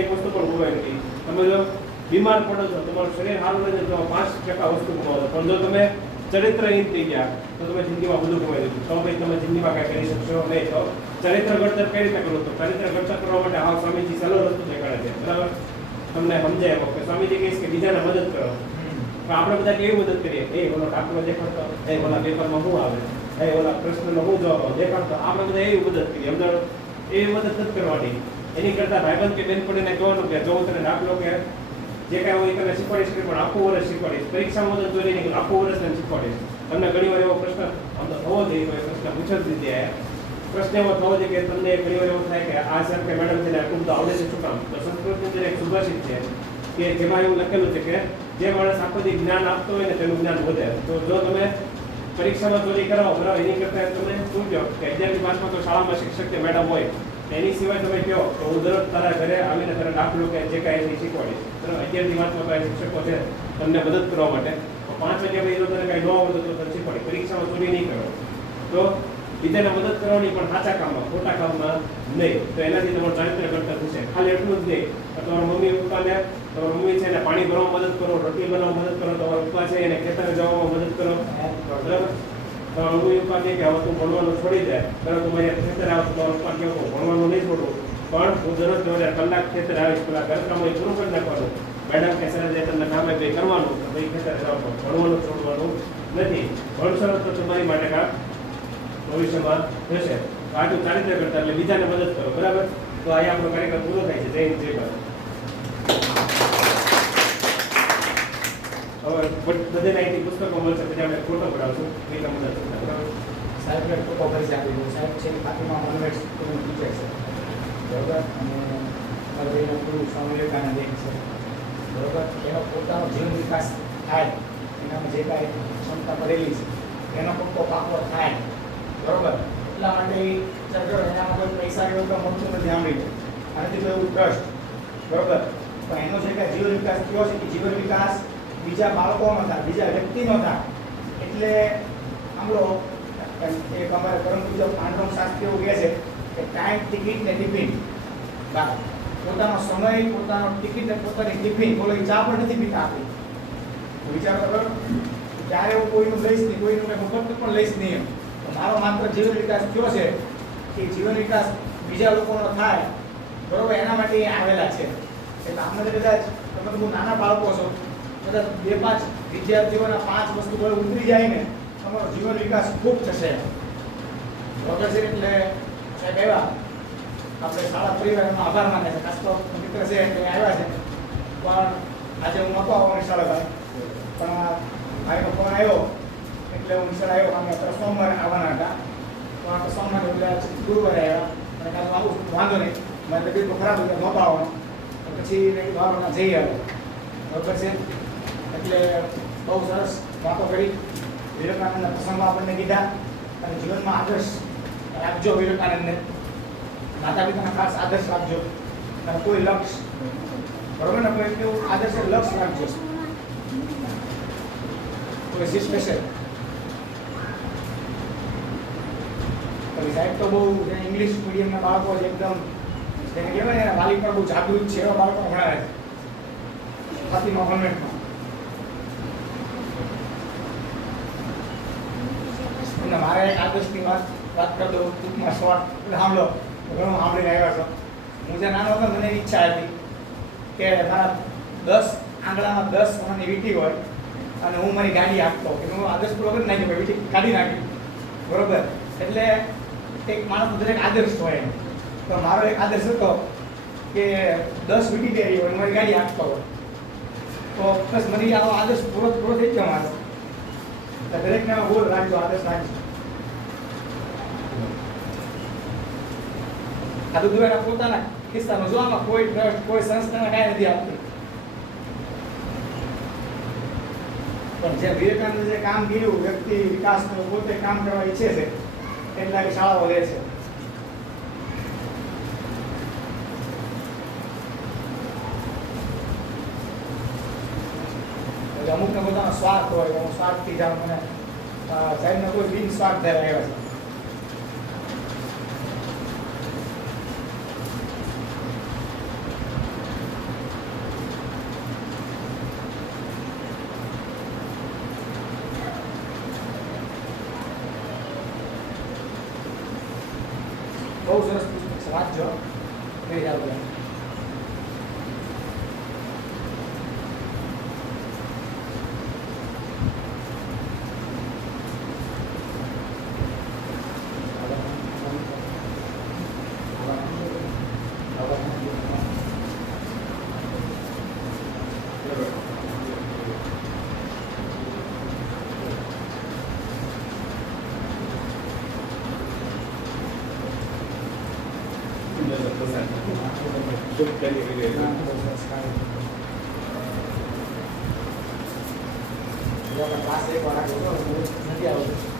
એક વસ્તુ પણ ગુમાવી નથી. તમે જો બીમાર પડો છો, તમારું શરીર સારું નથી તો 5% વસ્તુ ગુમાવો છો. પણ જો તમે ચરિત્રહીન થઈ ગયા તો તમે જિંદગીમાં બધું ગુમાવી દીધું. તો ભાઈ તમે જિંદગીમાં કાંઈ કરી શકશો નહીં. તો ચરિત્ર ઘડતર કઈ રીતે કરો? તો ચરિત્ર ઘડતર કરવા માટે આ સ્વામીજી સહેલો રસ્તો દેખાડે છે, બરાબર. તમને સમજાય એવો કે સ્વામીજી કહે છે કે બીજાને મદદ કરો. પણ આપણે બધા કેવી મદદ કરીએ? એ ઓલો ડાકલો દેખાડતો, એ ઓલા પેપરમાં શું આવે, એ ઓલા પ્રશ્નનો શું જવાબ દેખાડતો. આપણે બધા એવી મદદ કરીએ. અંદર એવી મદદ નથી કરવાની. એની કરતાં ભાઈબંધ કે બેનપણીને કહેવાનું કે જો તને દાખલો કે જે કાંઈ હોય તને શીખવાડીશ કે પણ આખું વર્ષ શીખવાડીશ. પરીક્ષામાં તો જોઈ નહીં, આખું વર્ષ તને શીખવાડીશ. તમને ઘણી વાર એવો પ્રશ્ન આમ તો થવો જોઈએ, કોઈ પ્રશ્ન પૂછો જ દીધી. પ્રશ્ન એવો થવો જોઈએ કે તમને ઘણી વાર એવું થાય કે આ સર કે મેડમ છે ને આટલું બધું આવડે છે શું કામ? તો સંસ્કૃતની અંદર એક સુભાષિત છે કે જેમાં એવું લખેલું છે કે જે માણસ આખો દી જ્ઞાન આપતો હોય ને તેનું જ્ઞાન વધે. તો જો તમે પરીક્ષામાં ચોરી કરાવો, બરાબર, એની કરતાં તમે શું કહો કે 11મી ક્લાસમાં તો શાળામાં શિક્ષક કે મેડમ હોય, એની સિવાય તમે કહો તો હું દરરોજ તારા ઘરે આવીને તારા દાખલો કે જે કાંઈ શીખવાડીશ. બરાબર, 11મી ક્લાસમાં તો શિક્ષકો છે તમને મદદ કરવા માટે. 5 વાગ્યા પછી જો તને કઈ ન આવડતું તો તને શીખવાડી, પરીક્ષામાં ચોરી નહીં કરવાની. તો બીજાને મદદ કરવાની, પણ સાચા કામમાં, ખોટા કામમાં નહીં. તો એનાથી તમારું ચારિત્ર્ય ઘડતર થશે. ખાલી એટલું જ નહીં, તમારા મમ્મી પપ્પાને, તમારા મમ્મી છે એને પાણી ભરવામાં મદદ કરો, રોટલી બનાવવામાં મદદ કરો, તમારા પપ્પા છે એને ખેતરે જવામાં મદદ કરો, બરાબર. તમારા મમ્મી પપ્પા કહે કે હવે તું ભણવાનું છોડી દે, બરાબર, તું મારે ખેતરે આવ, તમારા પપ્પા કહે હું ભણવાનું નહીં છોડું, પણ હું દરરોજ તમારે કલાક ખેતરે આવીશ, પેલા ઘરકામ એ પૂરું કરી નાખવાનું. મેડમ કે સર જે તમને કામ આપે એ કરવાનું, તો ભાઈ ખેતરે જવા, ભણવાનું છોડવાનું નથી. ભણશો તો તમારી માટે કામ ભવિષ્યમાં થશે. આટલું ચારિત્ર્ય કરતા એટલે બીજાને મદદ કરો, બરાબર. તો અહીંયા આપણો કાર્યક્રમ પૂરો થાય છે. જય હિન્દ, જય ભારત. હવે બધાને અહીંથી પુસ્તકો મળશે, પછી આપણે ફોટો પડાવશું. બીજા મદદ કરતા, બરાબર. સાહેબ ફોટો કરી આપી દઉં. સાહેબ છે ફાતિમા કોન્વેન્ટ સ્કૂલનું ટીચર છે, બરાબર. અને મારા ભાઈનું પૂરું સ્વામી વિવેકાનંદ એક છે, બરાબર. એનો પોતાનો જીવન વિકાસ થાય, એનામાં જે કાંઈ ક્ષમતા પડેલી છે એનો પોતો પાકો થાય, બરોબર. એટલા માટે ચર્ચો એનામાં કોઈ પૈસા એવું તો મળતું નથી સાંભળી, આનાથી તો એવું ટ્રસ્ટ, બરોબર. પણ એનો જે કાંઈ જીવન વિકાસ થયો છે એ જીવન વિકાસ બીજા બાળકોનો થાય, બીજા વ્યક્તિનો થાય. એટલે સાંભળો, એક અમારે પરમ પૂજ્ય પાંડુરંગ શાસ્ત્રી એવું કહે છે કે ટાઈમ, ટિકિટ ને ટિફિન. પોતાનો સમય, પોતાનો ટિકિટ ને પોતાની ટિફિન, બોલો એ ચા પણ નથી પીતા આપી. વિચાર કરો, ક્યારે હું કોઈનું લઈશ નહીં, કોઈનું મેં મફત પણ લઈશ નહીં. મારો માત્ર જીવન વિકાસ થયો છે કે જીવન વિકાસ બીજા લોકોનો થાય, બરોબર, એના માટે આવેલા છે. એટલે આમને કદાચ તમે તો બહુ નાના બાળકો છો, કદાચ 2-5 વિદ્યાર્થીઓના 5 વસ્તુ પર ઉતરી જાય ને, તમારો જીવન વિકાસ ખૂબ થશે, બરોબર છે. એટલે સાહેબ આવ્યા, આપણે શાળા પરિવારનો આભાર માને છે, ખાસ તો મિત્ર છે એટલે આવ્યા છે. પણ આજે હું નહોતો આવવાની શાળા ભાઈ, પણ ભાઈનો ફોન આવ્યો એટલે હું નિશાળ આવ્યો. અમે સોમવારે આવવાના હતા, તો આપણે સોમવારે એટલે ગુરુવારે આવ્યા, અને કાલે આવું વાંધો નહીં, મારી તબિયત તો ખરાબ હતી, નહોતો આવવાનો. પછી વારોના જઈ આવ્યો, બરોબર છે. એટલે બહુ સરસ વાતો કરી, વિવેકાનંદના પ્રસંગો આપણને કીધા, અને જીવનમાં આદર્શ રાખજો વિવેકાનંદને, માતા પિતાના ખાસ આદર્શ રાખજો, અને કોઈ લક્ષ્ય, બરોબર ને, કોઈ કેવું આદર્શ લક્ષ્ય રાખજો, કોઈ શિસ્ત હશે. સાહેબ તો બહુ ઇંગ્લિશ મીડિયમના બાળકો જ એકદમ તેને કહેવાય ને વાલી પણ બહુ જાગૃત છે એવા બાળકો ભણાવે છે ફાતિમા કોન્વેન્ટમાં. અને મારે એક આદર્શની વાત કરી દઉં ટૂંકમાં શોર્ટ, સાંભળો, ઘણું સાંભળીને આવ્યા છો. હું જે નાનો હતો મને ઈચ્છા હતી કે મારા 10 આંગળામાં 10 સોનાની વીંટી હોય અને હું મારી ગાડી આપતો, કે હું આદર્શ પૂરો કરી નાખ્યો, વીંટી કાઢી નાખી, બરોબર. એટલે એક માણસ દરેક આદર્શ હોય, તો મારો એક આદર્શ હતો કે 10 વીંટી ડેરી હોય મારી ગાડી આપતો હોય, તો બસ મને આવો આદર્શ પૂરો થઈ ગયો મારો. દરેકને ગોલ રાખજો, આદર્શ રાખજો. આ બધું એના પોતાના કિસ્સામાં જો, આમાં કોઈ ટ્રસ્ટ, કોઈ સંસ્થાને કાંઈ નથી આપતી. પણ જે વિવેકાનંદ જે કામ કર્યું, વ્યક્તિ વિકાસનું પોતે કામ કરવા ઈચ્છે છે, એટલા કે શાળાઓ લે છે. અમુકને પોતાનો સ્વાર્થ હોય, હું સ્વાર્થથી જાઉં, મને સાહેબને કોઈ બિન સ્વાર્થ ધરાવે આવ્યા છે. બહુ સરસ પુસ્તક છે, વાંચજો. કઈ જાવ ક્લાસ એક વાર નથી આવતું.